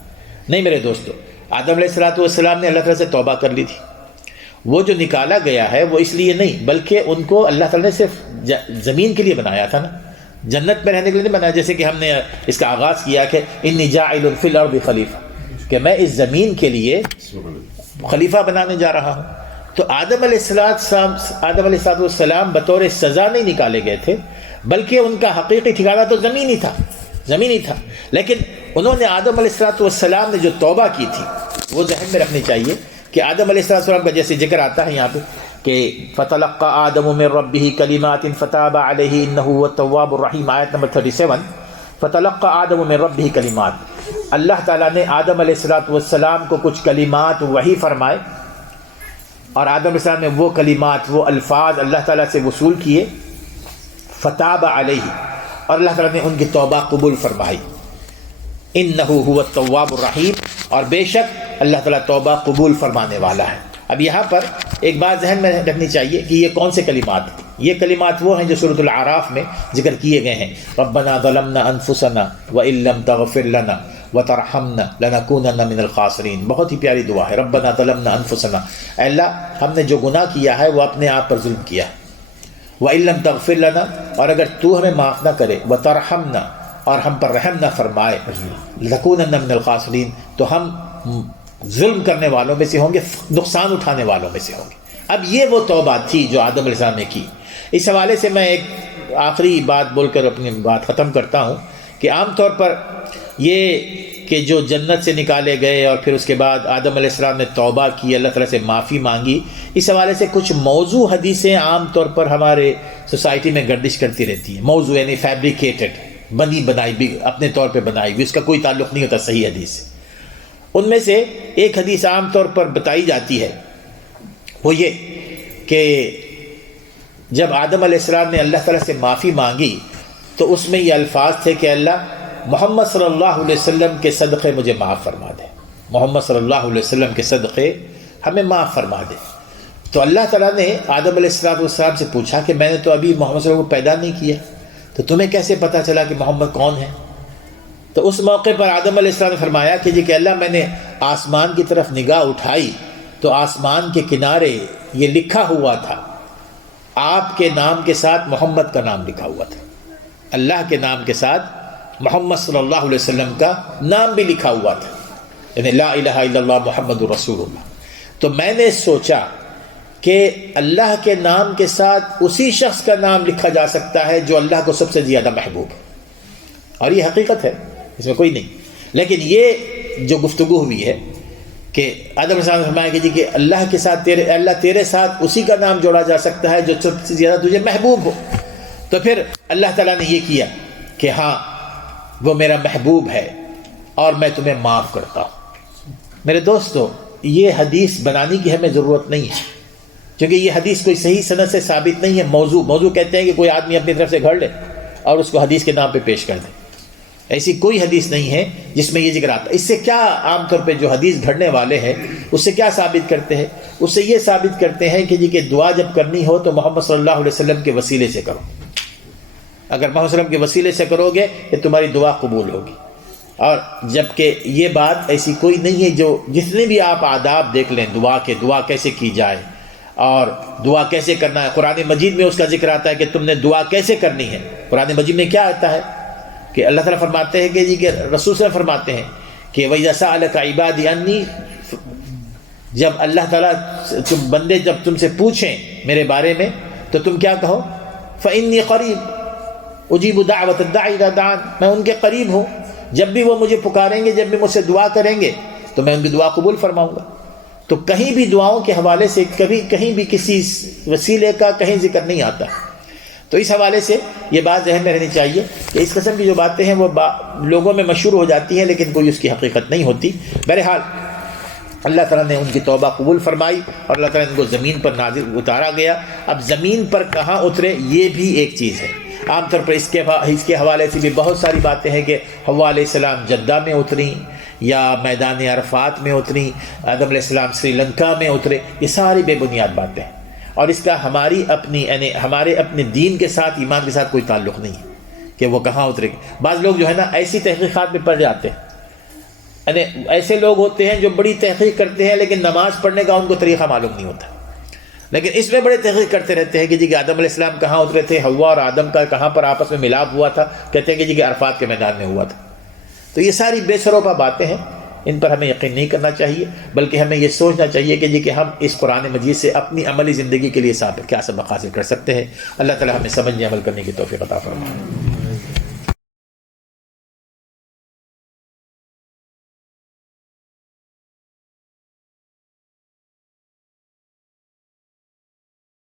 نہیں میرے دوستو، آدم علیہ السلام نے اللہ تعالیٰ سے توبہ کر لی تھی۔ وہ جو نکالا گیا ہے وہ اس لیے نہیں، بلکہ ان کو اللہ تعالیٰ نے صرف زمین کے لیے بنایا تھا نا، جنت میں رہنے کے لیے نہیں بنایا۔ جیسے کہ ہم نے اس کا آغاز کیا کہ انی جاعل فی الارض خلیفہ، کہ میں اس زمین کے لیے خلیفہ بنانے جا رہا ہوں۔ تو آدم علیہ السلام بطور سزا نہیں نکالے گئے تھے، بلکہ ان کا حقیقی ٹھکانہ تو زمین ہی تھا۔ لیکن انہوں نے آدم علیہ السلام نے جو توبہ کی تھی وہ ذہن میں رکھنی چاہیے کہ آدم علیہ السلام کا جیسے ذکر آتا ہے یہاں پہ کہ فَتَلَقَّى آدَمُ مِن رَبِّهِ كَلِمَاتٍ فَتَابَ عَلَيْهِ إِنَّهُ هُوَ التَّوَّابُ الرَّحِيمُ، آیت نمبر 37۔ فَتَلَقَّى آدَمُ مِن رَبِّهِ كَلِمَاتٍ، اللہ تعالیٰ نے آدم علیہ السلام کو کچھ کلمات وحی فرمائے، اور آدم علیہ السلام نے وہ کلمات، وہ الفاظ اللہ تعالیٰ سے وصول کیے۔ فَتَابَ عَلَيْهِ، اور اللہ تعالیٰ نے ان کی توبہ قبول فرمائی۔ إِنَّهُ هُوَ التَّوَّابُ الرَّحِيمُ، اور بے شک اللہ تعالیٰ توبہ قبول فرمانے والا ہے۔ اب یہاں پر ایک بات ذہن میں رکھنی چاہیے کہ یہ کون سے کلمات ہیں؟ یہ کلمات وہ ہیں جو سورۃ الاعراف میں ذکر کیے گئے ہیں۔ ربنا ظلمنا انفسنا وان لم تغفر لنا وترحمنا لنکونن من الخاسرین، بہت ہی پیاری دعا ہے۔ ربنا ظلمنا انفسنا، اے اللہ ہم نے جو گناہ کیا ہے وہ اپنے آپ پر ظلم کیا ہے۔ وان لم تغفر لنا، اور اگر تو ہمیں معاف نہ کرے، وترحمنا، اور ہم پر رحم نہ فرمائے، لنکونن من الخاسرین، تو ہم ظلم کرنے والوں میں سے ہوں گے، نقصان اٹھانے والوں میں سے ہوں گے۔ اب یہ وہ توبہ تھی جو آدم علیہ السلام نے کی۔ اس حوالے سے میں ایک آخری بات بول کر اپنی بات ختم کرتا ہوں کہ عام طور پر یہ کہ جو جنت سے نکالے گئے اور پھر اس کے بعد آدم علیہ السلام نے توبہ کی، اللہ تعالیٰ سے معافی مانگی، اس حوالے سے کچھ موضوع حدیثیں عام طور پر ہمارے سوسائٹی میں گردش کرتی رہتی ہیں۔ موضوع یعنی فیبریکیٹڈ، بنی بنائی بھی، اپنے طور پہ بنائی ہوئی، اس کا کوئی تعلق نہیں ہوتا صحیح حدیث سے۔ ان میں سے ایک حدیث عام طور پر بتائی جاتی ہے، وہ یہ کہ جب آدم علیہ السلام نے اللہ تعالیٰ سے معافی مانگی تو اس میں یہ الفاظ تھے کہ اللہ محمد صلی اللہ علیہ وسلم کے صدقے مجھے معاف فرما دے، محمد صلی اللہ علیہ وسلم کے صدقے ہمیں معاف فرما دے۔ تو اللہ تعالیٰ نے آدم علیہ السلام سے پوچھا کہ میں نے تو ابھی محمد صلی اللہ علیہ وسلم کو پیدا نہیں کیا، تو تمہیں کیسے پتہ چلا کہ محمد کون ہے؟ تو اس موقع پر آدم علیہ السلام نے فرمایا کہ جی کہ اللہ میں نے آسمان کی طرف نگاہ اٹھائی تو آسمان کے کنارے یہ لکھا ہوا تھا، آپ کے نام کے ساتھ محمد کا نام لکھا ہوا تھا، اللہ کے نام کے ساتھ محمد صلی اللہ علیہ وسلم کا نام بھی لکھا ہوا تھا، یعنی لا الہ الا اللہ محمد رسول اللہ۔ تو میں نے سوچا کہ اللہ کے نام کے ساتھ اسی شخص کا نام لکھا جا سکتا ہے جو اللہ کو سب سے زیادہ محبوب ہے، اور یہ حقیقت ہے، اس میں کوئی نہیں۔ لیکن یہ جو گفتگو ہوئی ہے کہ آدم علیہ السلام نے فرمایا کہ جی کہ اللہ کے ساتھ اللہ تیرے ساتھ اسی کا نام جوڑا جا سکتا ہے جو سب سے زیادہ تجھے محبوب ہو، تو پھر اللہ تعالیٰ نے یہ کیا کہ ہاں وہ میرا محبوب ہے اور میں تمہیں معاف کرتا ہوں۔ میرے دوستو، یہ حدیث بنانے کی ہمیں ضرورت نہیں ہے، کیونکہ یہ حدیث کوئی صحیح سند سے ثابت نہیں ہے۔ موضوع کہتے ہیں کہ کوئی آدمی اپنی طرف سے گھڑ لے اور اس کو حدیث کے نام پہ پیش کر دے، ایسی کوئی حدیث نہیں ہے جس میں یہ ذکر آتا ہے۔ اس سے کیا عام طور پہ جو حدیث گھڑنے والے ہیں اس سے کیا ثابت کرتے ہیں؟ اس سے یہ ثابت کرتے ہیں کہ جی کہ دعا جب کرنی ہو تو محمد صلی اللہ علیہ وسلم کے وسیلے سے کرو، اگر محمد صلی اللہ علیہ وسلم کے وسیلے سے کرو گے کہ تمہاری دعا قبول ہوگی۔ اور جبکہ یہ بات ایسی کوئی نہیں ہے، جو جتنے بھی آپ آداب دیکھ لیں دعا کے، دعا کیسے کی جائے اور دعا کیسے کرنا ہے، قرآن مجید میں اس کا ذکر آتا ہے کہ تم نے دعا کیسے کرنی ہے۔ قرآن مجید میں کیا آتا ہے کہ اللہ تعالیٰ فرماتے ہیں کہ جی کہ رسول صلی اللہ علیہ وسلم فرماتے ہیں کہ وَإِذَا سَأَلَكَ عِبَادِي عَنِّي، جب اللہ تعالیٰ بندے جب تم سے پوچھیں میرے بارے میں تو تم کیا کہو؟ فَإِنِّي قَرِيب، اجیب دعوت الداعی اذا دعان، میں ان کے قریب ہوں، جب بھی وہ مجھے پکاریں گے، جب بھی مجھ سے دعا کریں گے تو میں ان کی دعا قبول فرماؤں گا۔ تو کہیں بھی دعاؤں کے حوالے سے کبھی کہیں بھی کسی وسیلے کا کہیں ذکر نہیں آتا۔ تو اس حوالے سے یہ بات ذہن میں رہنی چاہیے کہ اس قسم کی جو باتیں ہیں وہ لوگوں میں مشہور ہو جاتی ہیں لیکن کوئی اس کی حقیقت نہیں ہوتی۔ بہرحال اللہ تعالیٰ نے ان کی توبہ قبول فرمائی اور اللہ تعالیٰ نے ان کو زمین پر نازل اتارا گیا۔ اب زمین پر کہاں اترے یہ بھی ایک چیز ہے۔ عام طور پر اس کے حوالے سے بھی بہت ساری باتیں ہیں کہ حوا علیہ السلام جدہ میں اتریں یا میدان عرفات میں اتریں، آدم علیہ السلام سری لنکا میں اترے، یہ ساری بے بنیاد باتیں ہیں اور اس کا ہمارے اپنے دین کے ساتھ، ایمان کے ساتھ کوئی تعلق نہیں ہے کہ وہ کہاں اترے گی۔ بعض لوگ جو ہے نا ایسی تحقیقات میں پڑ جاتے ہیں، یعنی ایسے لوگ ہوتے ہیں جو بڑی تحقیق کرتے ہیں لیکن نماز پڑھنے کا ان کو طریقہ معلوم نہیں ہوتا، لیکن اس میں بڑے تحقیق کرتے رہتے ہیں کہ جی کہ آدم علیہ السلام کہاں اترے تھے، حوا اور آدم کا کہاں پر آپس میں ملاپ ہوا تھا، کہتے ہیں کہ جی کہ عرفات کے میدان میں ہوا تھا۔ تو یہ ساری بے سروپا باتیں ہیں، ان پر ہمیں یقین نہیں کرنا چاہیے، بلکہ ہمیں یہ سوچنا چاہیے کہ جی کہ ہم اس قرآن مجید سے اپنی عملی زندگی کے لیے کیا سبق حاصل کر سکتے ہیں۔ اللہ تعالی ہمیں سمجھنے عمل کرنے کی توفیق عطا فرمائے۔